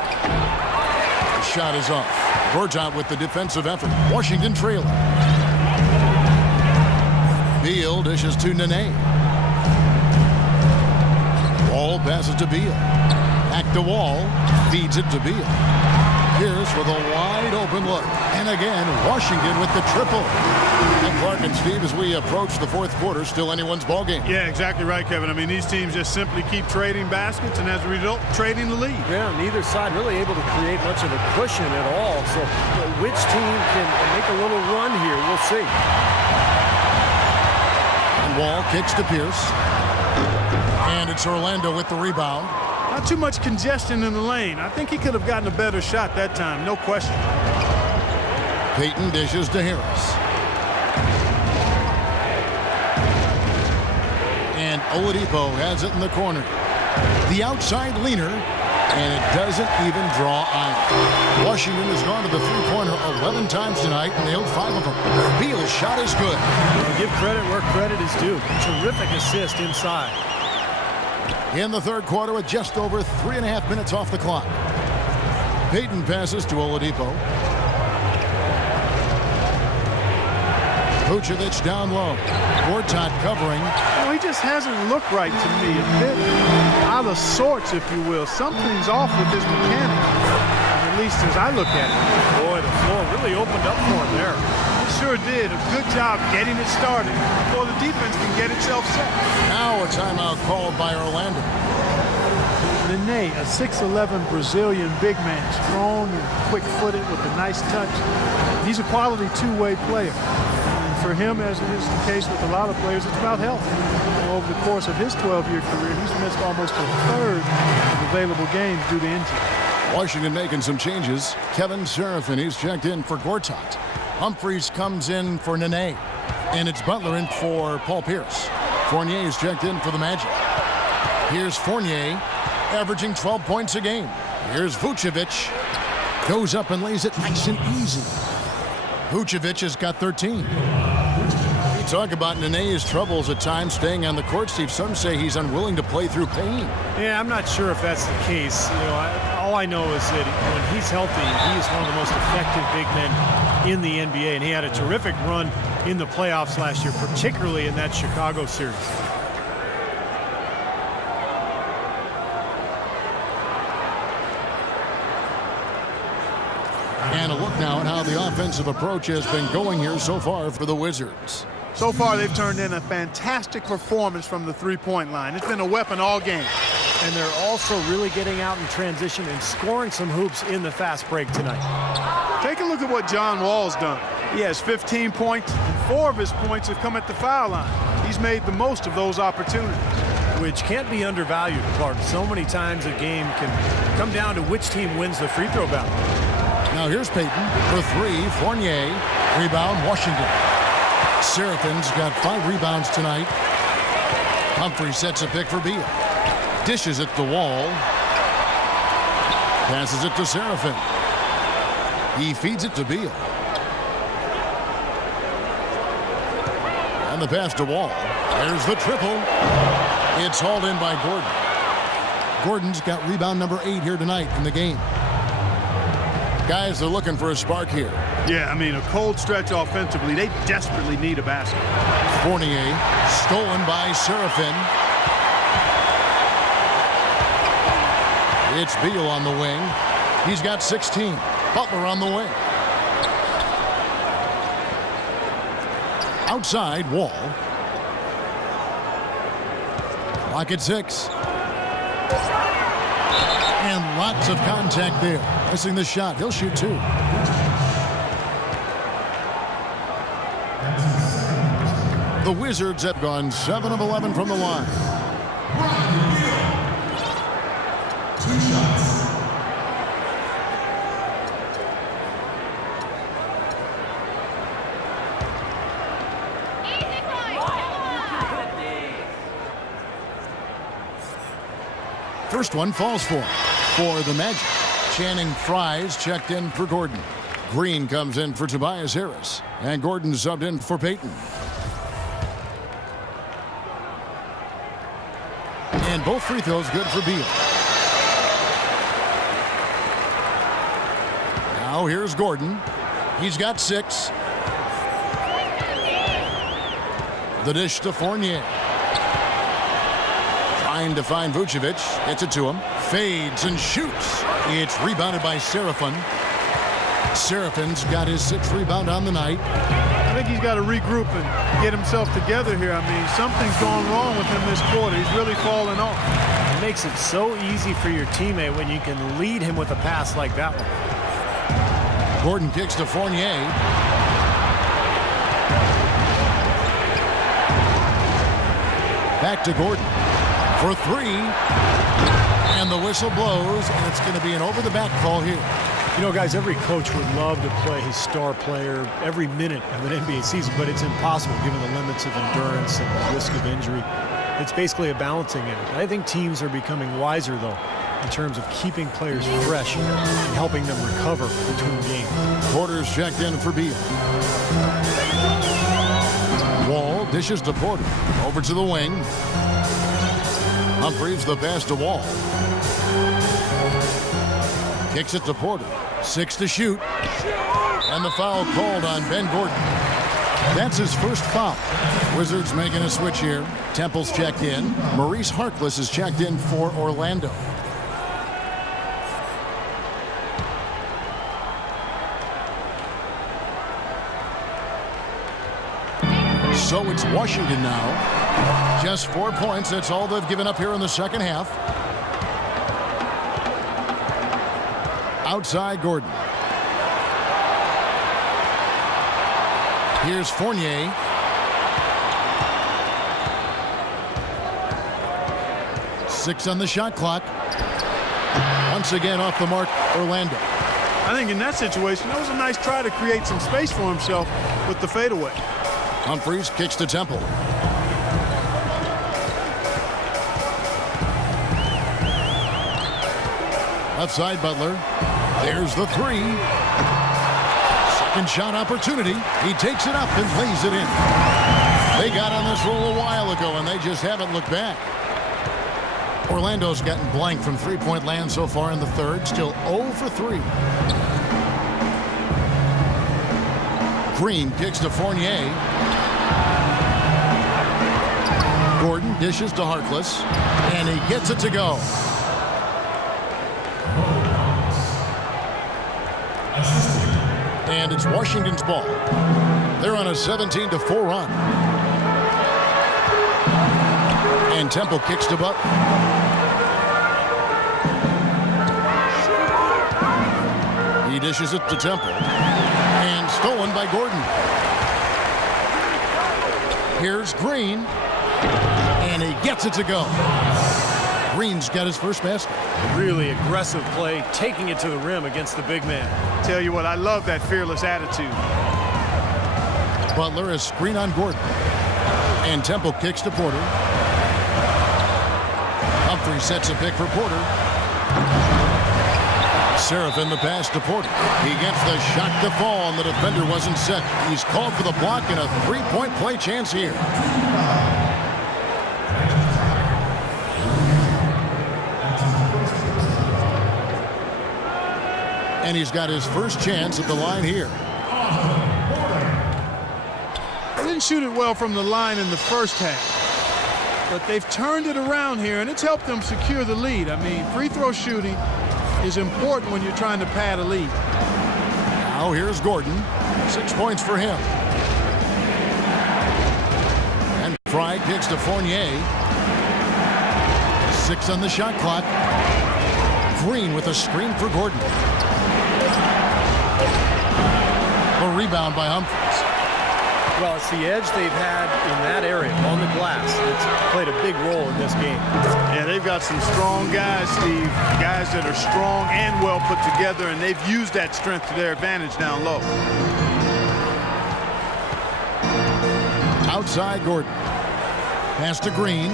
The shot is off. Gortat with the defensive effort. Washington trailing. Beal dishes to Nene. Wall passes to Beal. Back to Wall. Feeds it to Beal. Pierce with a wide open look. And again, Washington with the triple. And Clark and Steve, as we approach the fourth quarter, still anyone's ball game. Yeah, exactly right, Kevin. I mean, these teams just simply keep trading baskets, and as a result, trading the lead. Yeah, neither side really able to create much of a cushion at all. So which team can make a little run here? We'll see. And Wall kicks to Pierce. And it's Orlando with the rebound. Not too much congestion in the lane. I think he could have gotten a better shot that time, no question. Payton dishes to Harris. And Oladipo has it in the corner. The outside leaner, and it doesn't even draw iron. Washington has gone to the three-pointer 11 times tonight and nailed 5 of them. Beal's shot is good. Give credit where credit is due. Terrific assist inside. In the third quarter with just over 3.5 minutes off the clock. Payton passes to Oladipo. Vucevic down low. Gortat covering. He just hasn't looked right to me. A bit out of sorts, if you will. Something's off with his mechanics, at least as I look at it. Boy, the floor really opened up for him there. It sure did. A good job getting it started before the defense can get itself set. Now a timeout called by Orlando. Nene, a 6'11 Brazilian big man, strong and quick-footed with a nice touch. He's a quality two-way player. And for him, as it is the case with a lot of players, it's about health. Over the course of his 12-year career, he's missed almost a third of available games due to injury. Washington making some changes. Kevin Seraphin, he's checked in for Gortat. Humphries comes in for Nene. And it's Butler in for Paul Pierce. Fournier is checked in for the Magic. Here's Fournier, averaging 12 points a game. Here's Vucevic. Goes up and lays it nice and easy. Vucevic has got 13. We talk about Nene's troubles at times staying on the court, Steve. Some say he's unwilling to play through pain. Yeah, I'm not sure if that's the case. All I know is that when he's healthy, he is one of the most effective big men in the NBA, and he had a terrific run in the playoffs last year, particularly in that Chicago series. And a look now at how the offensive approach has been going here so far for the Wizards. So far, they've turned in a fantastic performance from the three-point line. It's been a weapon all game. And they're also really getting out in transition and scoring some hoops in the fast break tonight. Take a look at what John Wall's done. He has 15 points, and 4 of his points have come at the foul line. He's made the most of those opportunities. Which can't be undervalued, Clark. So many times a game can come down to which team wins the free throw battle. Now here's Payton for 3. Fournier. Rebound, Washington. Seraphin's got 5 rebounds tonight. Humphrey sets a pick for Beal. Dishes it to Wall. Passes it to Seraphin. He feeds it to Beal. And the pass to Wall. There's the triple. It's hauled in by Gordon. Gordon's got rebound number 8 here tonight in the game. Guys are looking for a spark here. Yeah, I mean, a cold stretch offensively. They desperately need a basket. Fournier, stolen by Seraphin. It's Beal on the wing. He's got 16. Butler on the wing. Outside, Wall. Clock at 6. And lots of contact there. Missing the shot. He'll shoot 2. The Wizards have gone 7 of 11 from the line. 2 shots. First one falls for the Magic. Channing Frye's checked in for Gordon. Green comes in for Tobias Harris. And Gordon subbed in for Payton. And both free throws good for Beal. Now here's Gordon. He's got 6. The dish to Fournier. Trying to find Vucevic. Gets it to him. Fades and shoots. It's rebounded by Seraphin. Seraphin's got his 6th rebound on the night. I think he's got to regroup and get himself together here. I mean, something's gone wrong with him this quarter. He's really falling off. It makes it so easy for your teammate when you can lead him with a pass like that one. Gordon kicks to Fournier. Back to Gordon for 3. And the whistle blows, and it's going to be an over-the-back call here. You know, guys, every coach would love to play his star player every minute of an NBA season, but it's impossible given the limits of endurance and the risk of injury. It's basically a balancing act. I think teams are becoming wiser, though, in terms of keeping players fresh and helping them recover between games. Porter's checked in for Beal. Wall dishes to Porter. Over to the wing. Humphries the pass to Wall. Kicks it to Porter. 6 to shoot. And the foul called on Ben Gordon. That's his first foul. Wizards making a switch here. Temple's checked in. Maurice Harkless is checked in for Orlando. So it's Washington now. Just 4 points. That's all they've given up here in the second half. Outside Gordon. Here's Fournier. Six on the shot clock. Once again off the mark, Orlando. I think in that situation, that was a nice try to create some space for himself with the fadeaway. Humphries kicks to Temple. Left side Butler. There's the 3. Second shot opportunity. He takes it up and lays it in. They got on this roll a while ago, and they just haven't looked back. Orlando's gotten blank from three-point land so far in the third. Still 0 for 3. Green kicks to Fournier. Gordon dishes to Harkless, and he gets it to go. And it's Washington's ball. They're on a 17-4 run. And Temple kicks to Butler. He dishes it to Temple. And stolen by Gordon. Here's Green. And he gets it to go. Green's got his first basket. Really aggressive play, taking it to the rim against the big man. Tell you what, I love that fearless attitude. Butler is screen on Gordon. And Temple kicks to Porter. Humphrey sets a pick for Porter. Seraphin the pass to Porter. He gets the shot to fall, and the defender wasn't set. He's called for the block and a three-point play chance here. And he's got his first chance at the line here. They didn't shoot it well from the line in the first half, but they've turned it around here, and it's helped them secure the lead. I mean, free throw shooting is important when you're trying to pad a lead. Now here's Gordon. 6 points for him. And Fry kicks to Fournier. 6 on the shot clock. Green with a screen for Gordon. A rebound by Humphries. Well, it's the edge they've had in that area on the glass that's played a big role in this game. Yeah, they've got some strong guys, Steve. Guys that are strong and well put together, and they've used that strength to their advantage down low. Outside Gordon. Pass to Green.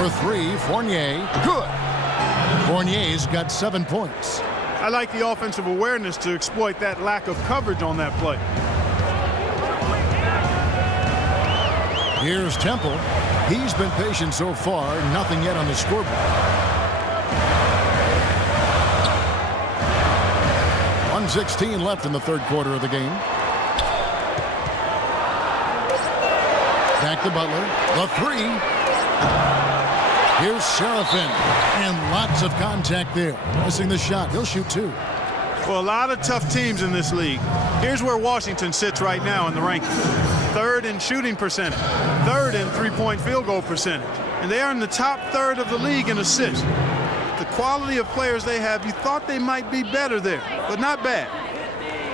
For 3, Fournier. Good. Fournier's got 7 points. I like the offensive awareness to exploit that lack of coverage on that play. Here's Temple. He's been patient so far. Nothing yet on the scoreboard. .116 left in the third quarter of the game. Back to Butler. The 3. Here's Serafin, and lots of contact there. Missing the shot. He'll shoot 2. Well, a lot of tough teams in this league. Here's where Washington sits right now in the rankings. 3rd in shooting percentage, 3rd in three-point field goal percentage, and they are in the top 3rd of the league in assists. The quality of players they have, you thought they might be better there, but not bad.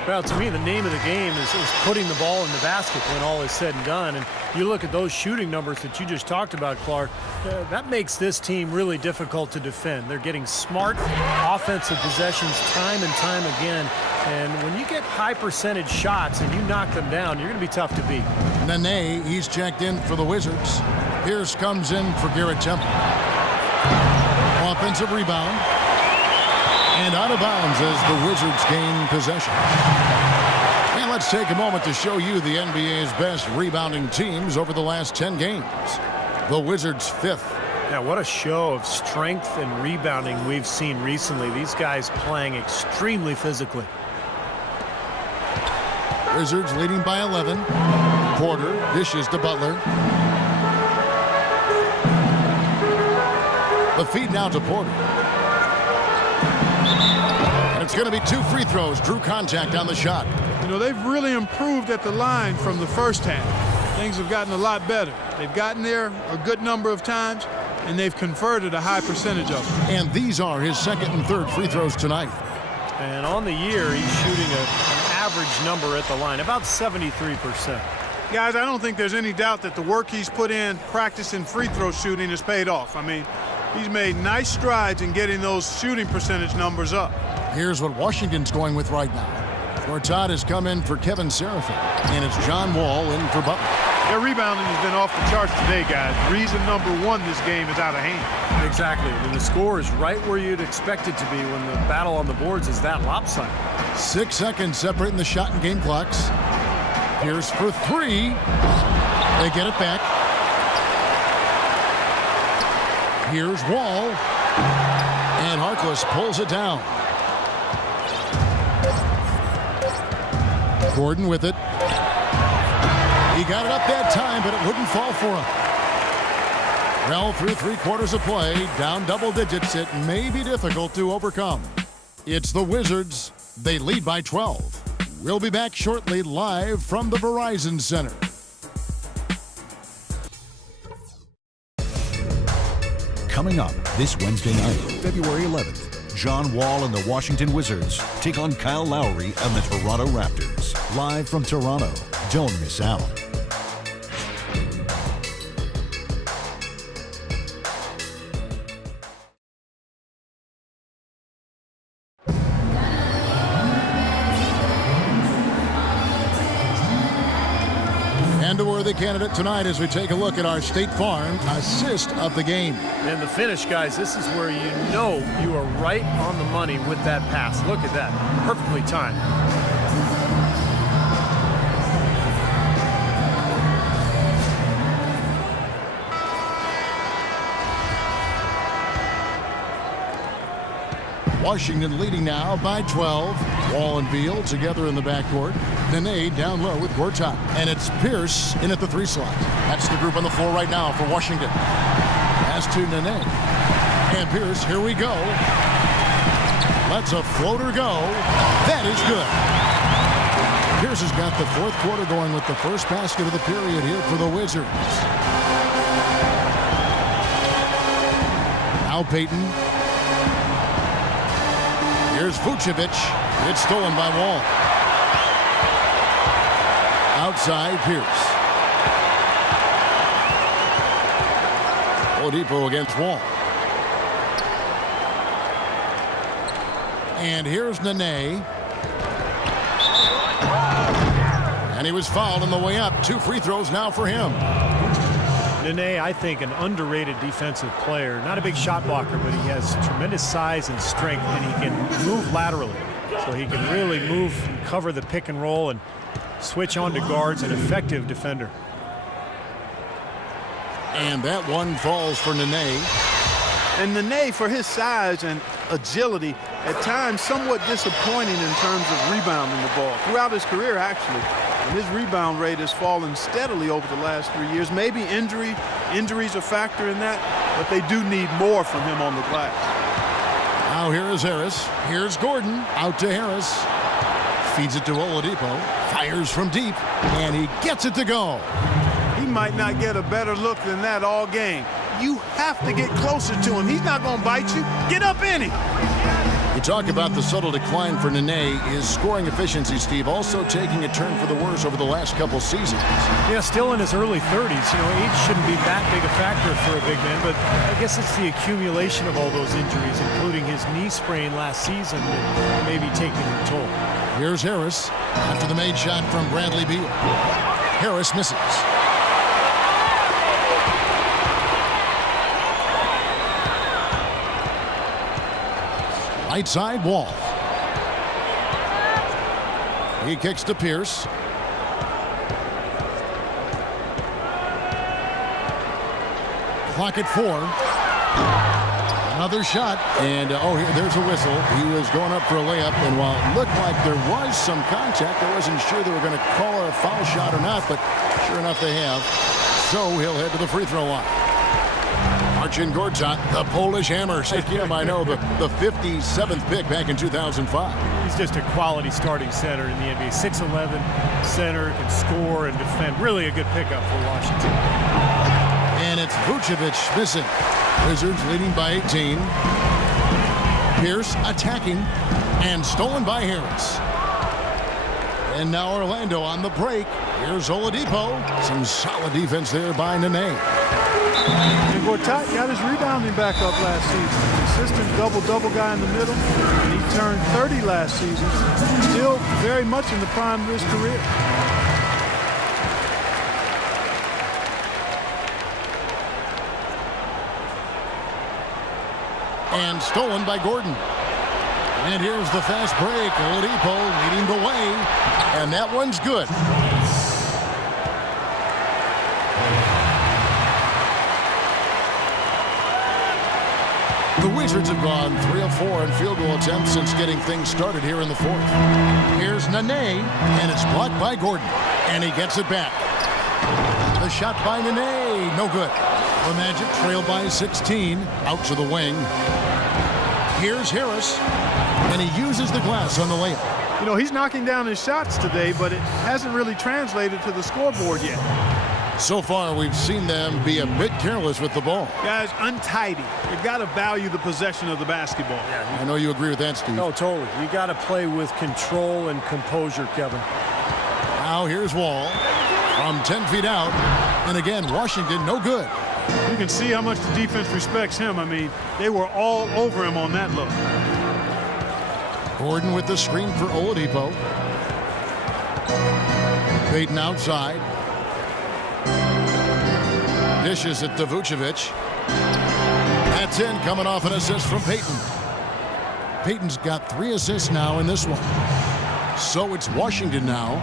Well, to me, the name of the game is putting the ball in the basket when all is said and done. And you look at those shooting numbers that you just talked about, Clark, that makes this team really difficult to defend. They're getting smart offensive possessions time and time again. And when you get high percentage shots and you knock them down, you're going to be tough to beat. Nene, he's checked in for the Wizards. Pierce comes in for Garrett Temple. Offensive rebound. And out of bounds as the Wizards gain possession. And let's take a moment to show you the NBA's best rebounding teams over the last 10 games. The Wizards 5th. Yeah, what a show of strength and rebounding we've seen recently. These guys playing extremely physically. Wizards leading by 11. Porter dishes to Butler. The feed now to Porter. And it's going to be 2 free throws. Drew contact on the shot. You know, they've really improved at the line from the first half. Things have gotten a lot better. They've gotten there a good number of times, and they've converted a high percentage of them. And these are his 2nd and 3rd free throws tonight. And on the year, he's shooting an average number at the line, about 73%. Guys, I don't think there's any doubt that the work he's put in practicing free throw shooting has paid off. I mean, he's made nice strides in getting those shooting percentage numbers up. Here's what Washington's going with right now. Gortat has come in for Kevin Serafin, and it's John Wall in for Butler. Their rebounding has been off the charts today, guys. Reason number 1, this game is out of hand. Exactly. I mean, the score is right where you'd expect it to be when the battle on the boards is that lopsided. 6 seconds separating the shot and game clocks. Pierce for 3. They get it back. Here's Wall. And Harkless pulls it down. Gordon with it. He got it up that time, but it wouldn't fall for him. Well, through 3/4 of play, down double digits, it may be difficult to overcome. It's the Wizards. They lead by 12. We'll be back shortly live from the Verizon Center. Coming up this Wednesday night, February 11th, John Wall and the Washington Wizards take on Kyle Lowry and the Toronto Raptors. Live from Toronto. Don't miss out. And a worthy candidate tonight as we take a look at our State Farm assist of the game. And the finish, guys, this is where you know you are right on the money with that pass. Look at that. Perfectly timed. Washington leading now by 12. Wall and Beal together in the backcourt. Nene down low with Gortat. And it's Pierce in at the 3 slot. That's the group on the floor right now for Washington. Pass to Nene. And Pierce, here we go. Lets a floater go. That is good. Pierce has got the 4th quarter going with the first basket of the period here for the Wizards. Now Payton. Here's Vucevic. It's stolen by Wall. Outside Pierce. Oladipo against Wall. And here's Nene. And he was fouled on the way up. 2 free throws now for him. Nene, I think, an underrated defensive player. Not a big shot blocker, but he has tremendous size and strength, and he can move laterally. So he can really move and cover the pick and roll and switch on to guards, an effective defender. And that one falls for Nene. And Nene, for his size and agility, at times somewhat disappointing in terms of rebounding the ball. Throughout his career, actually. And his rebound rate has fallen steadily over the last 3 years. Maybe injury Injuries a factor in that, but they do need more from him on the glass. Now here is Harris. Here's Gordon. Out to Harris. Feeds it to Oladipo. Fires from deep. And he gets it to go. He might not get a better look than that all game. You have to get closer to him. He's not going to bite you. Get up in him. You talk about the subtle decline for Nene. His scoring efficiency, Steve, also taking a turn for the worse over the last couple seasons. Yeah, still in his early 30s. Age shouldn't be that big a factor for a big man, but I guess it's the accumulation of all those injuries, including his knee sprain last season, that may be taking a toll. Here's Harris after the made shot from Bradley Beal. Harris misses. Right side, Wall. He kicks to Pierce. Clock at 4. Another shot. And, there's a whistle. He was going up for a layup. And while it looked like there was some contact, I wasn't sure they were going to call a foul shot or not. But sure enough, they have. So he'll head to the free throw line. Marcin Gortat, the Polish hammer. Him, I know, the 57th pick back in 2005. He's just a quality starting center in the NBA. 6'11", center, can score and defend. Really a good pickup for Washington. And it's Vucevic missing. Wizards leading by 18. Pierce attacking and stolen by Harris. And now Orlando on the break. Here's Oladipo. Some solid defense there by Nene. And Gortat got his rebounding back up last season. Consistent double-double guy in the middle. And he turned 30 last season. Still very much in the prime of his career. And stolen by Gordon. And here's the fast break. Oladipo leading the way. And that one's good. The Wizards have gone 3 of 4 in field goal attempts since getting things started here in the fourth. Here's Nene, and it's blocked by Gordon. And he gets it back. The shot by Nene, no good. The Magic trail by 16, out to the wing. Here's Harris, and he uses the glass on the layup. He's knocking down his shots today, but it hasn't really translated to the scoreboard yet. So far, we've seen them be a bit careless with the ball. Guys, untidy. You've got to value the possession of the basketball. Yeah, I know you agree with that, Steve. No, totally. You got to play with control and composure, Kevin. Now here's Wall from 10 feet out. And again, Washington, no good. You can see how much the defense respects him. I mean, they were all over him on that look. Gordon with the screen for Oladipo. Payton outside. Dishes it to Vucevic. That's in, coming off an assist from Payton. Payton's got 3 assists now in this one. So it's Washington now.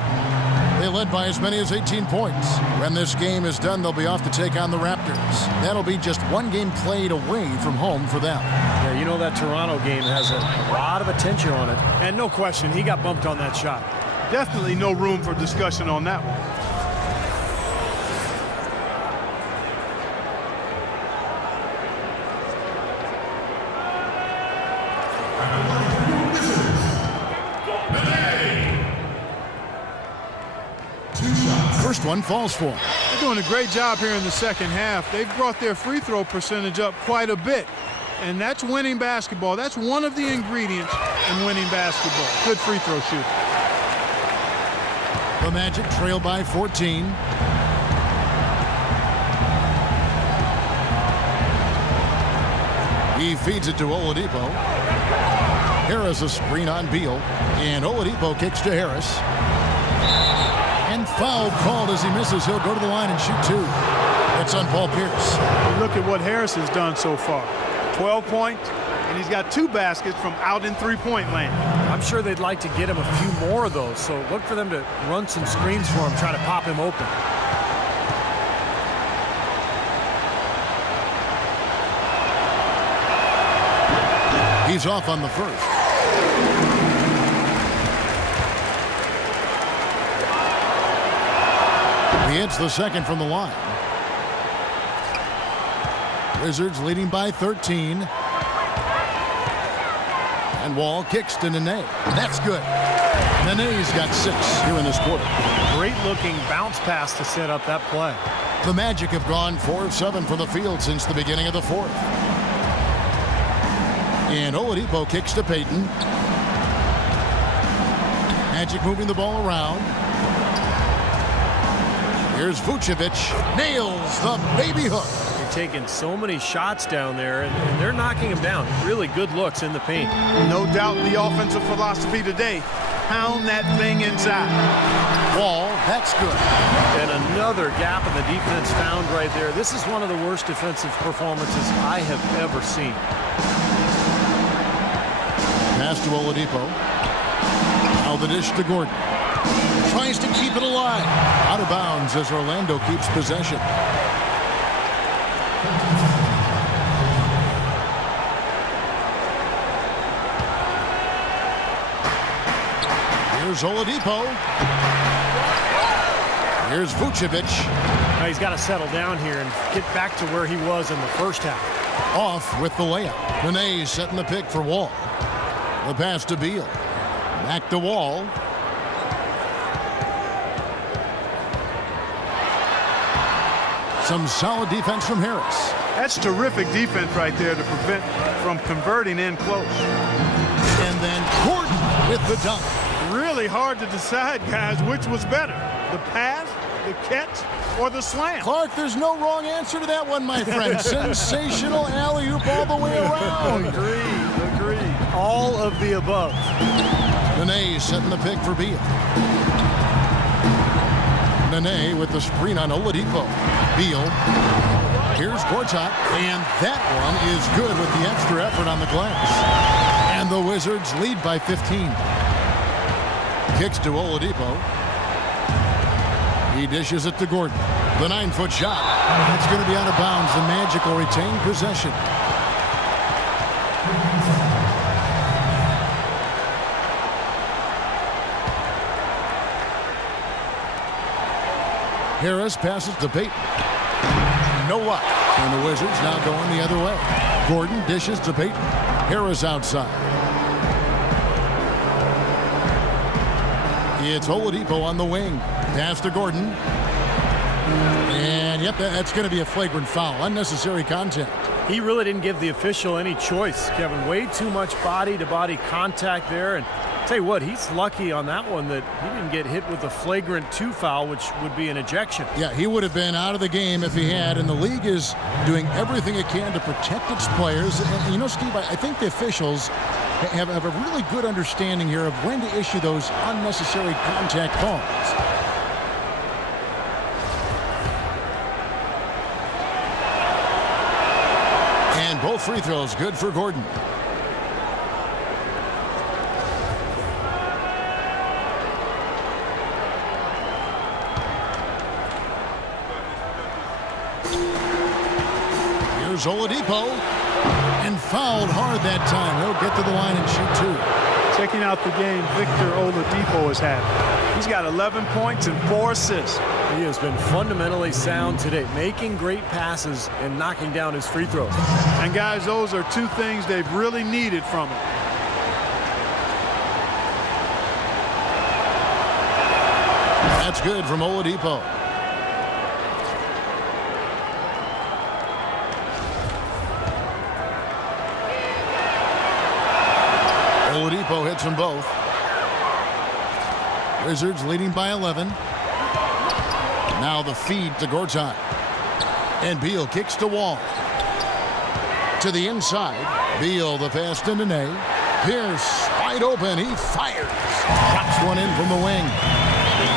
They led by as many as 18 points. When this game is done, they'll be off to take on the Raptors. That'll be just one game played away from home for them. Yeah, that Toronto game has a lot of attention on it. And no question, he got bumped on that shot. Definitely no room for discussion on that one. First one falls for him. They're doing a great job here in the second half. They've brought their free throw percentage up quite a bit. And that's winning basketball. That's one of the ingredients in winning basketball. Good free throw shooting. The Magic trail by 14. He feeds it to Oladipo. Harris a screen on Beal. And Oladipo kicks to Harris. And foul called as he misses. He'll go to the line and shoot 2. That's on Paul Pierce. Look at what Harris has done so far. 12 points, and he's got 2 baskets from out in three-point land. I'm sure they'd like to get him a few more of those, so look for them to run some screens for him, try to pop him open. He's off on the first. He hits the second from the line. Wizards leading by 13. And Wall kicks to Nene. That's good. Nene's got 6 here in this quarter. Great looking bounce pass to set up that play. The Magic have gone 4 of 7 from the field since the beginning of the 4th. And Oladipo kicks to Payton. Magic moving the ball around. Here's Vucevic. Nails the baby hook. They're taking so many shots down there, and they're knocking him down. Really good looks in the paint. No doubt the offensive philosophy today. Pound that thing inside. Wall, that's good. And another gap in the defense found right there. This is one of the worst defensive performances I have ever seen. Pass to Oladipo. Now the dish to Gordon. Tries to keep it alive. Out of bounds as Orlando keeps possession. Here's Oladipo. Here's Vucevic. Now he's got to settle down here and get back to where he was in the first half. Off with the layup. Nene setting the pick for Wall. The pass to Beal. Back to Wall. Some solid defense from Harris. That's terrific defense right there to prevent from converting in close. And then Gordon with the dunk. Really hard to decide, guys, which was better. The pass, the catch, or the slam. Clark, there's no wrong answer to that one, my friend. Sensational alley-oop all the way around. Agreed. All of the above. Nene setting the pick for Beal. Nene with the screen on Oladipo. Beal. Here's Gortat. And that one is good with the extra effort on the glass. And the Wizards lead by 15. Kicks to Oladipo. He dishes it to Gordon. The 9-foot shot. That's going to be out of bounds. The Magic will retain possession. Harris passes to Payton. No luck. And the Wizards now going the other way. Gordon dishes to Payton. Harris outside. It's Oladipo on the wing. Pass to Gordon. And yep, that's going to be a flagrant foul. Unnecessary contact. He really didn't give the official any choice, Kevin. Way too much body-to-body contact there. And tell you what, he's lucky on that one that he didn't get hit with a flagrant 2 foul, which would be an ejection. Yeah, he would have been out of the game if he had. And the league is doing everything it can to protect its players. And you know, Steve, I think the officials have a really good understanding here of when to issue those unnecessary contact calls. And both free throws good for Gordon. Here's Oladipo. And fouled hard that time. He'll get to the line and shoot 2. Checking out the game Victor Oladipo has had. He's got 11 points and 4 assists. He has been fundamentally sound today, making great passes and knocking down his free throws. And guys, those are 2 things they've really needed from him. That's good from Oladipo. Oladipo hits them both. Wizards leading by 11. Now the feed to Gortat. And Beal kicks to Wall. To the inside. Beal the pass to Nene. Pierce wide open. He fires. Drops one in from the wing.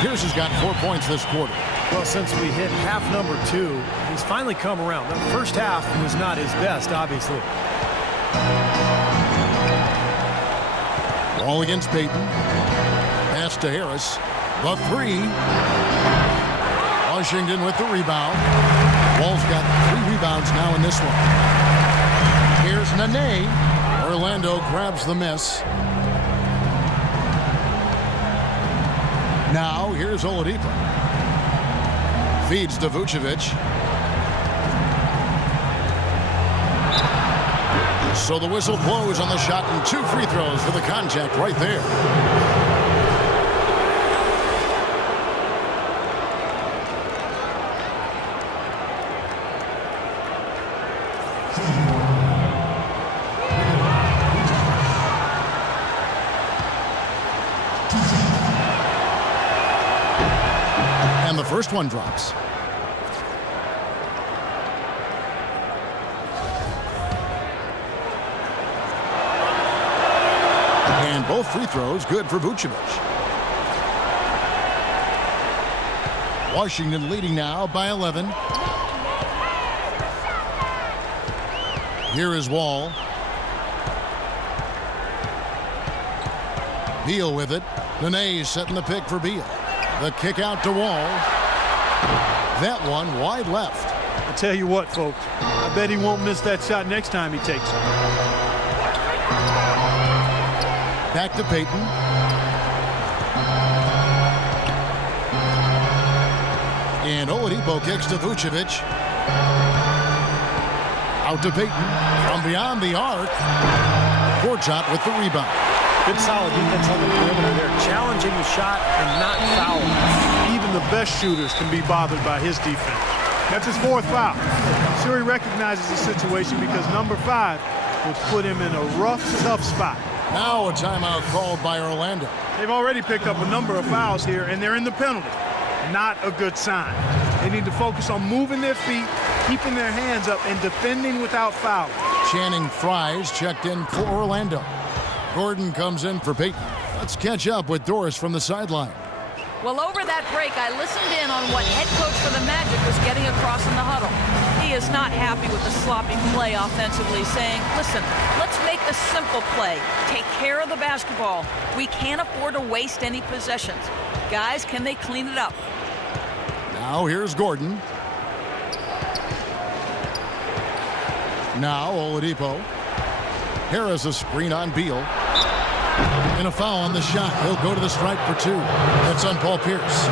Pierce has got 4 points this quarter. Well, since we hit half number 2, he's finally come around. The first half was not his best, obviously. Ball against Payton. Pass to Harris. The 3. Washington with the rebound. Wall's got 3 rebounds now in this one. Here's Nene. Orlando grabs the miss. Now here's Oladipo. Feeds to Vucevic. So the whistle blows on the shot and 2 free throws for the contact right there. And the first one drops. And both free throws good for Vucevic. Washington leading now by 11. Here is Wall. Beal with it. Nene setting the pick for Beal. The kick out to Wall. That one wide left. I tell you what, folks, I bet he won't miss that shot next time he takes it. Back to Payton. And Oladipo kicks to Vucevic. Out to Payton. From beyond the arc. Gortat with the rebound. Good solid defense on the perimeter there, challenging the shot and not fouling. Even the best shooters can be bothered by his defense. That's his 4th foul. I'm sure he recognizes the situation because number 5 will put him in a rough, tough spot. Now a timeout called by Orlando. They've already picked up a number of fouls here, and they're in the penalty. Not a good sign. They need to focus on moving their feet, keeping their hands up, and defending without fouling. Channing Fries checked in for Orlando. Gordon comes in for Payton. Let's catch up with Doris from the sideline. Well, over that break, I listened in on what head coach for the Magic was getting across in the huddle. He is not happy with the sloppy play offensively, saying, listen, let's make a simple play. Take care of the basketball. We can't afford to waste any possessions. Guys, can they clean it up? Now here's Gordon. Now Oladipo. Harris a screen on Beal. And a foul on the shot. He'll go to the stripe for 2. That's on Paul Pierce.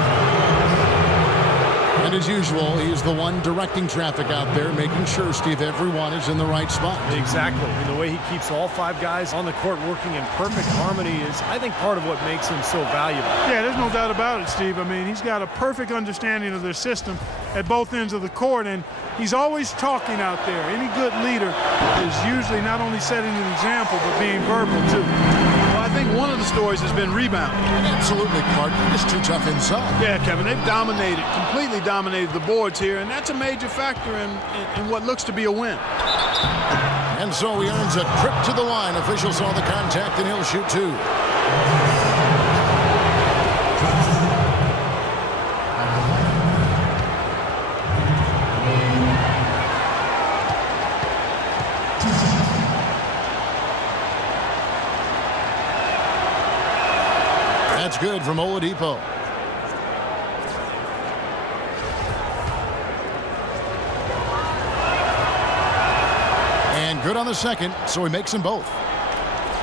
And as usual, he's the one directing traffic out there, making sure, Steve, everyone is in the right spot. Exactly. And the way he keeps all 5 guys on the court working in perfect harmony is, I think, part of what makes him so valuable. Yeah, there's no doubt about it, Steve. I mean, he's got a perfect understanding of their system at both ends of the court, and he's always talking out there. Any good leader is usually not only setting an example, but being verbal, too. Well, I think one of the stories has been rebounding. Absolutely, Clark. They're just too tough inside. Yeah, Kevin, they've completely dominated the boards here, and that's a major factor in what looks to be a win. And so he earns a trip to the line. Officials saw the contact, and he'll shoot 2. That's good from Oladipo. And good on the second, so he makes them both.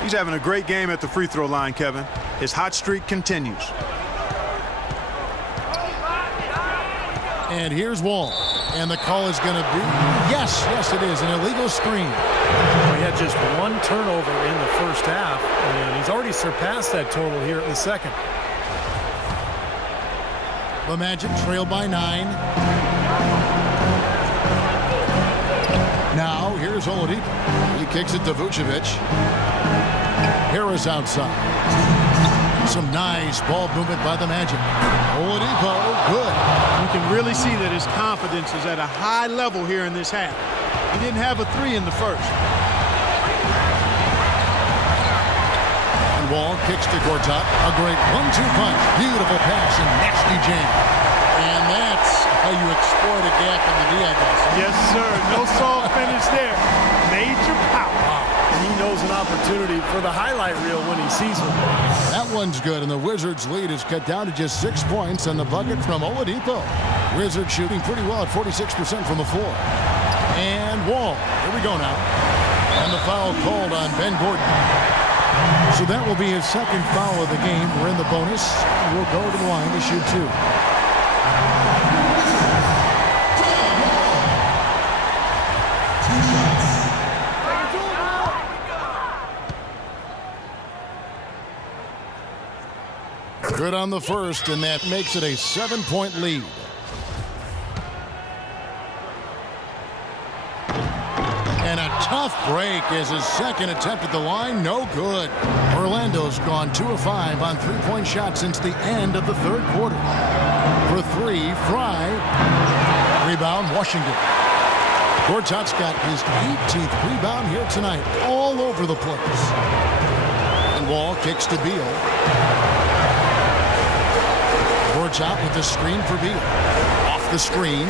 He's having a great game at the free throw line, Kevin. His hot streak continues. And here's Wall. And the call is going to be, yes, it is, an illegal screen. He had just 1 turnover in the first half, and he's already surpassed that total here in the second. The Magic trail by 9. Now, here's Oladipo. He kicks it to Vucevic. Harris outside. Some nice ball movement by the Magic. Oladipo, good. You can really see that his confidence is at a high level here in this half. He didn't have a 3 in the first. And Wall kicks to Gortat. A great 1-2 punch. Beautiful pass and nasty jam. And that's how you exploit a gap in the D, I guess. Yes, sir. No soft finish there. Major power. He knows an opportunity for the highlight reel when he sees one. That one's good, and the Wizards' lead is cut down to just 6 points on the bucket from Oladipo. Wizards shooting pretty well at 46% from the floor. And Wall. Here we go now. And the foul called on Ben Gordon. So that will be his second foul of the game. We're in the bonus. We'll go to the line to shoot 2. Good on the first, and that makes it a 7-point lead. And a tough break as his second attempt at the line, no good. Orlando's gone 2 of 5 on three-point shots since the end of the third quarter. For three, Fry. Rebound, Washington. Gortat's got his 18th rebound here tonight, all over the place. And Wall kicks to Beal. Gortat with the screen for Beal. Off the screen.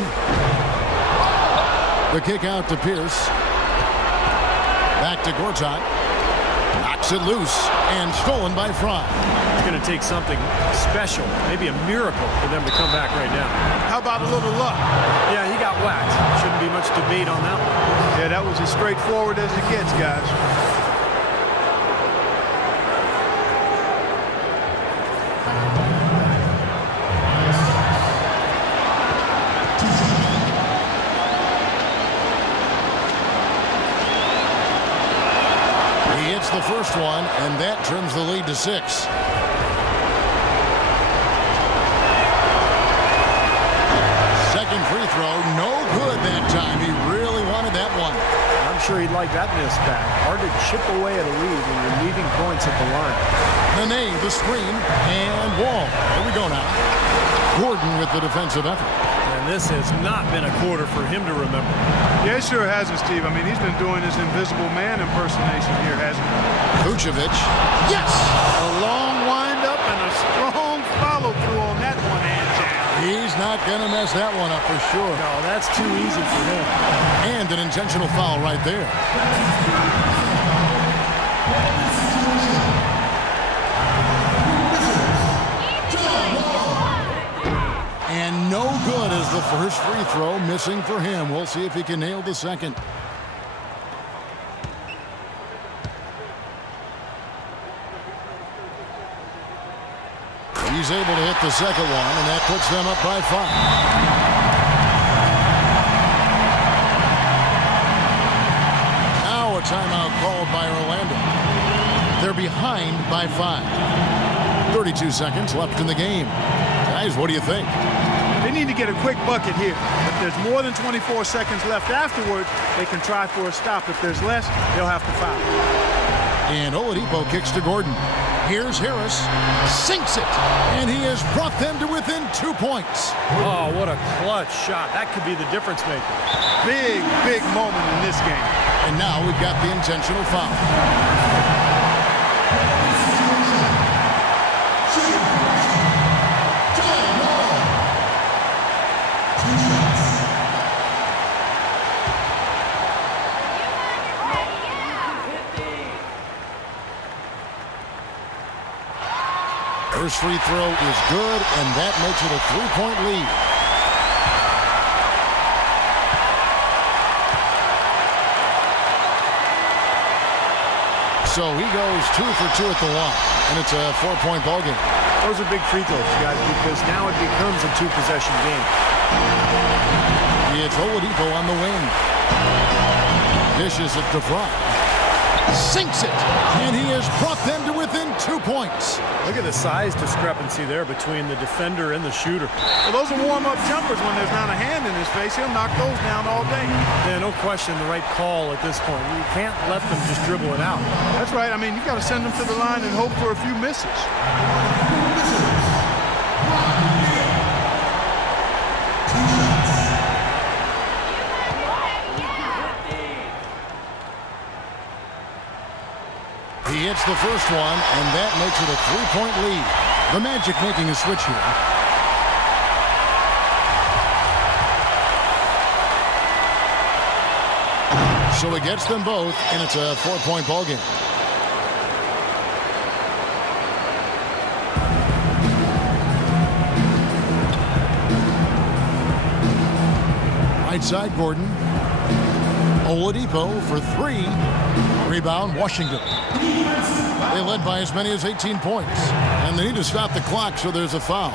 The kick out to Pierce. Back to Gortat. Knocks it loose and stolen by Fry. It's going to take something special, maybe a miracle for them to come back right now. How about a little luck? Yeah, he got whacked. Shouldn't be much debate on that one. Yeah, that was as straightforward as it gets, guys. The first one, and that trims the lead to 6. Second free throw, no good that time. He really wanted that one. I'm sure he'd like that miss back. Hard to chip away at a lead when you're leaving points at the line. Nene, the screen, and Wall. Here we go now. Gordon with the defensive effort. And this has not been a quarter for him to remember. Yeah, it sure hasn't, Steve. I mean, he's been doing his invisible man impersonation here, hasn't he? Vucevic. Yes! A long wind-up and a strong follow-through on that one-hand jam. He's not going to mess that one up for sure. No, that's too easy for him. And an intentional foul right there. And no good as the first free throw missing for him. We'll see if he can nail the second. He's able to hit the second one, and that puts them up by 5. Now a timeout called by Orlando. They're behind by 5. 32 seconds left in the game. Guys, what do you think? They need to get a quick bucket here. If there's more than 24 seconds left afterward, they can try for a stop. If there's less, they'll have to foul. And Oladipo kicks to Gordon. Here's Harris. Sinks it. And he has brought them to within 2 points. Oh, what a clutch shot. That could be the difference maker. Big, big moment in this game. And now we've got the intentional foul. First free throw is good, and that makes it a 3-point lead. So he goes 2 for 2 at the line, and it's a 4-point ball game. Those are big free throws, guys, because now it becomes a 2-possession game. It's Oladipo on the wing. Dishes it to Fry. Sinks it, and he has brought them to within 2 points. Look at the size discrepancy there between the defender and the shooter. Well, those are warm-up jumpers. When there's not a hand in his face, he'll knock those down all day. Yeah, no question the right call at this point. You can't let them just dribble it out. That's right. I mean, you got to send them to the line and hope for a few misses. He hits the first one, and that makes it a 3-point lead. The Magic making a switch here. So he gets them both, and it's a 4-point ball game. Right side, Gordon. Oladipo for 3. Rebound, Washington. They led by as many as 18 points. And they need to stop the clock, so there's a foul.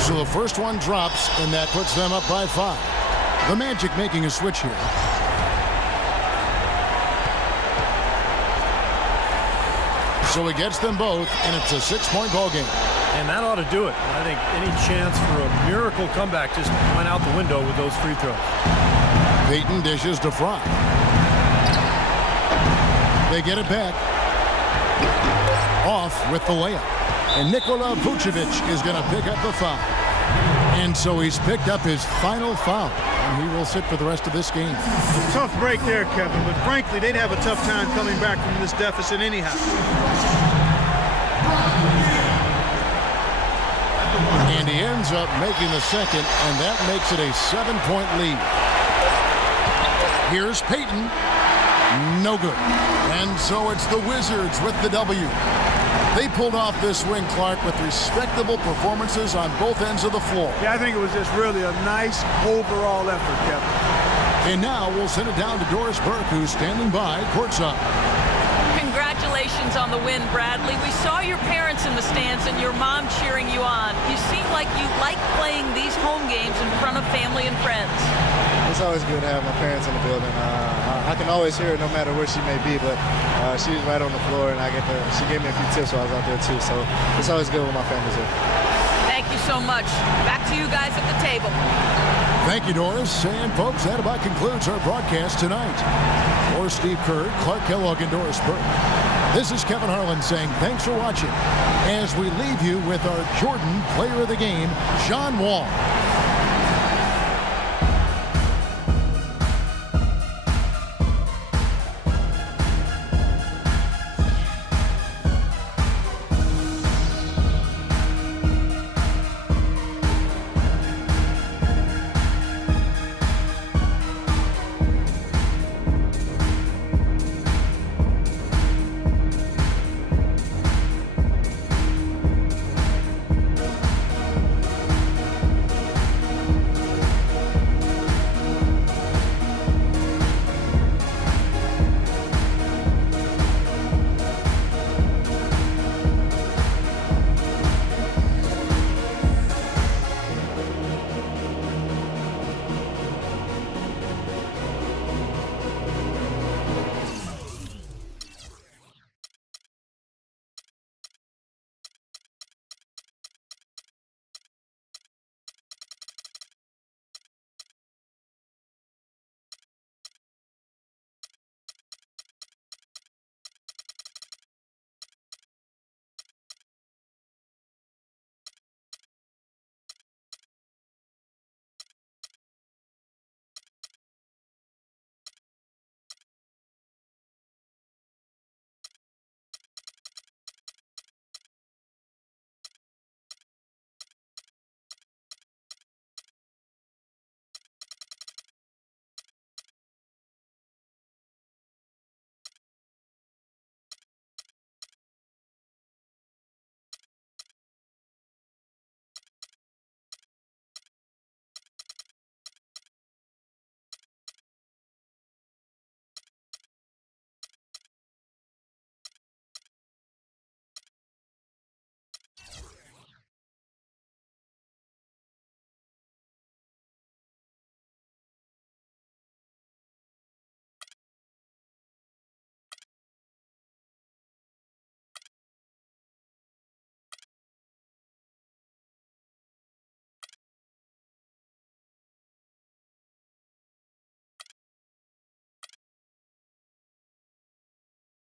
So the first one drops, and that puts them up by 5. The Magic making a switch here. So he gets them both, and it's a 6-point ball game. And that ought to do it. I think any chance for a miracle comeback just went out the window with those free throws. Payton dishes to Fry. They get it back. Off with the layup. And Nikola Vucevic is going to pick up the foul. And so he's picked up his final foul. And he will sit for the rest of this game. Tough break there, Kevin, but frankly, they'd have a tough time coming back from this deficit anyhow. And he ends up making the second, and that makes it a 7-point lead. Here's Payton. No good. And so it's the Wizards with the W. They pulled off this win, Clark, with respectable performances on both ends of the floor. Yeah, I think it was just really a nice overall effort, Kevin. And now we'll send it down to Doris Burke, who's standing by courtside. Congratulations on the win, Bradley. We saw your parents in the stands and your mom cheering you on. You seem like you like playing these home games in front of family and friends. It's always good to have my parents in the building. I can always hear her no matter where she may be, but she's right on the floor, and she gave me a few tips while I was out there too. So it's always good when my family's here. Thank you so much. Back to you guys at the table. Thank you, Doris. And folks, that about concludes our broadcast tonight. For Steve Kerr, Clark Kellogg, and Doris Burke, this is Kevin Harlan saying thanks for watching as we leave you with our Jordan Player of the Game, John Wall.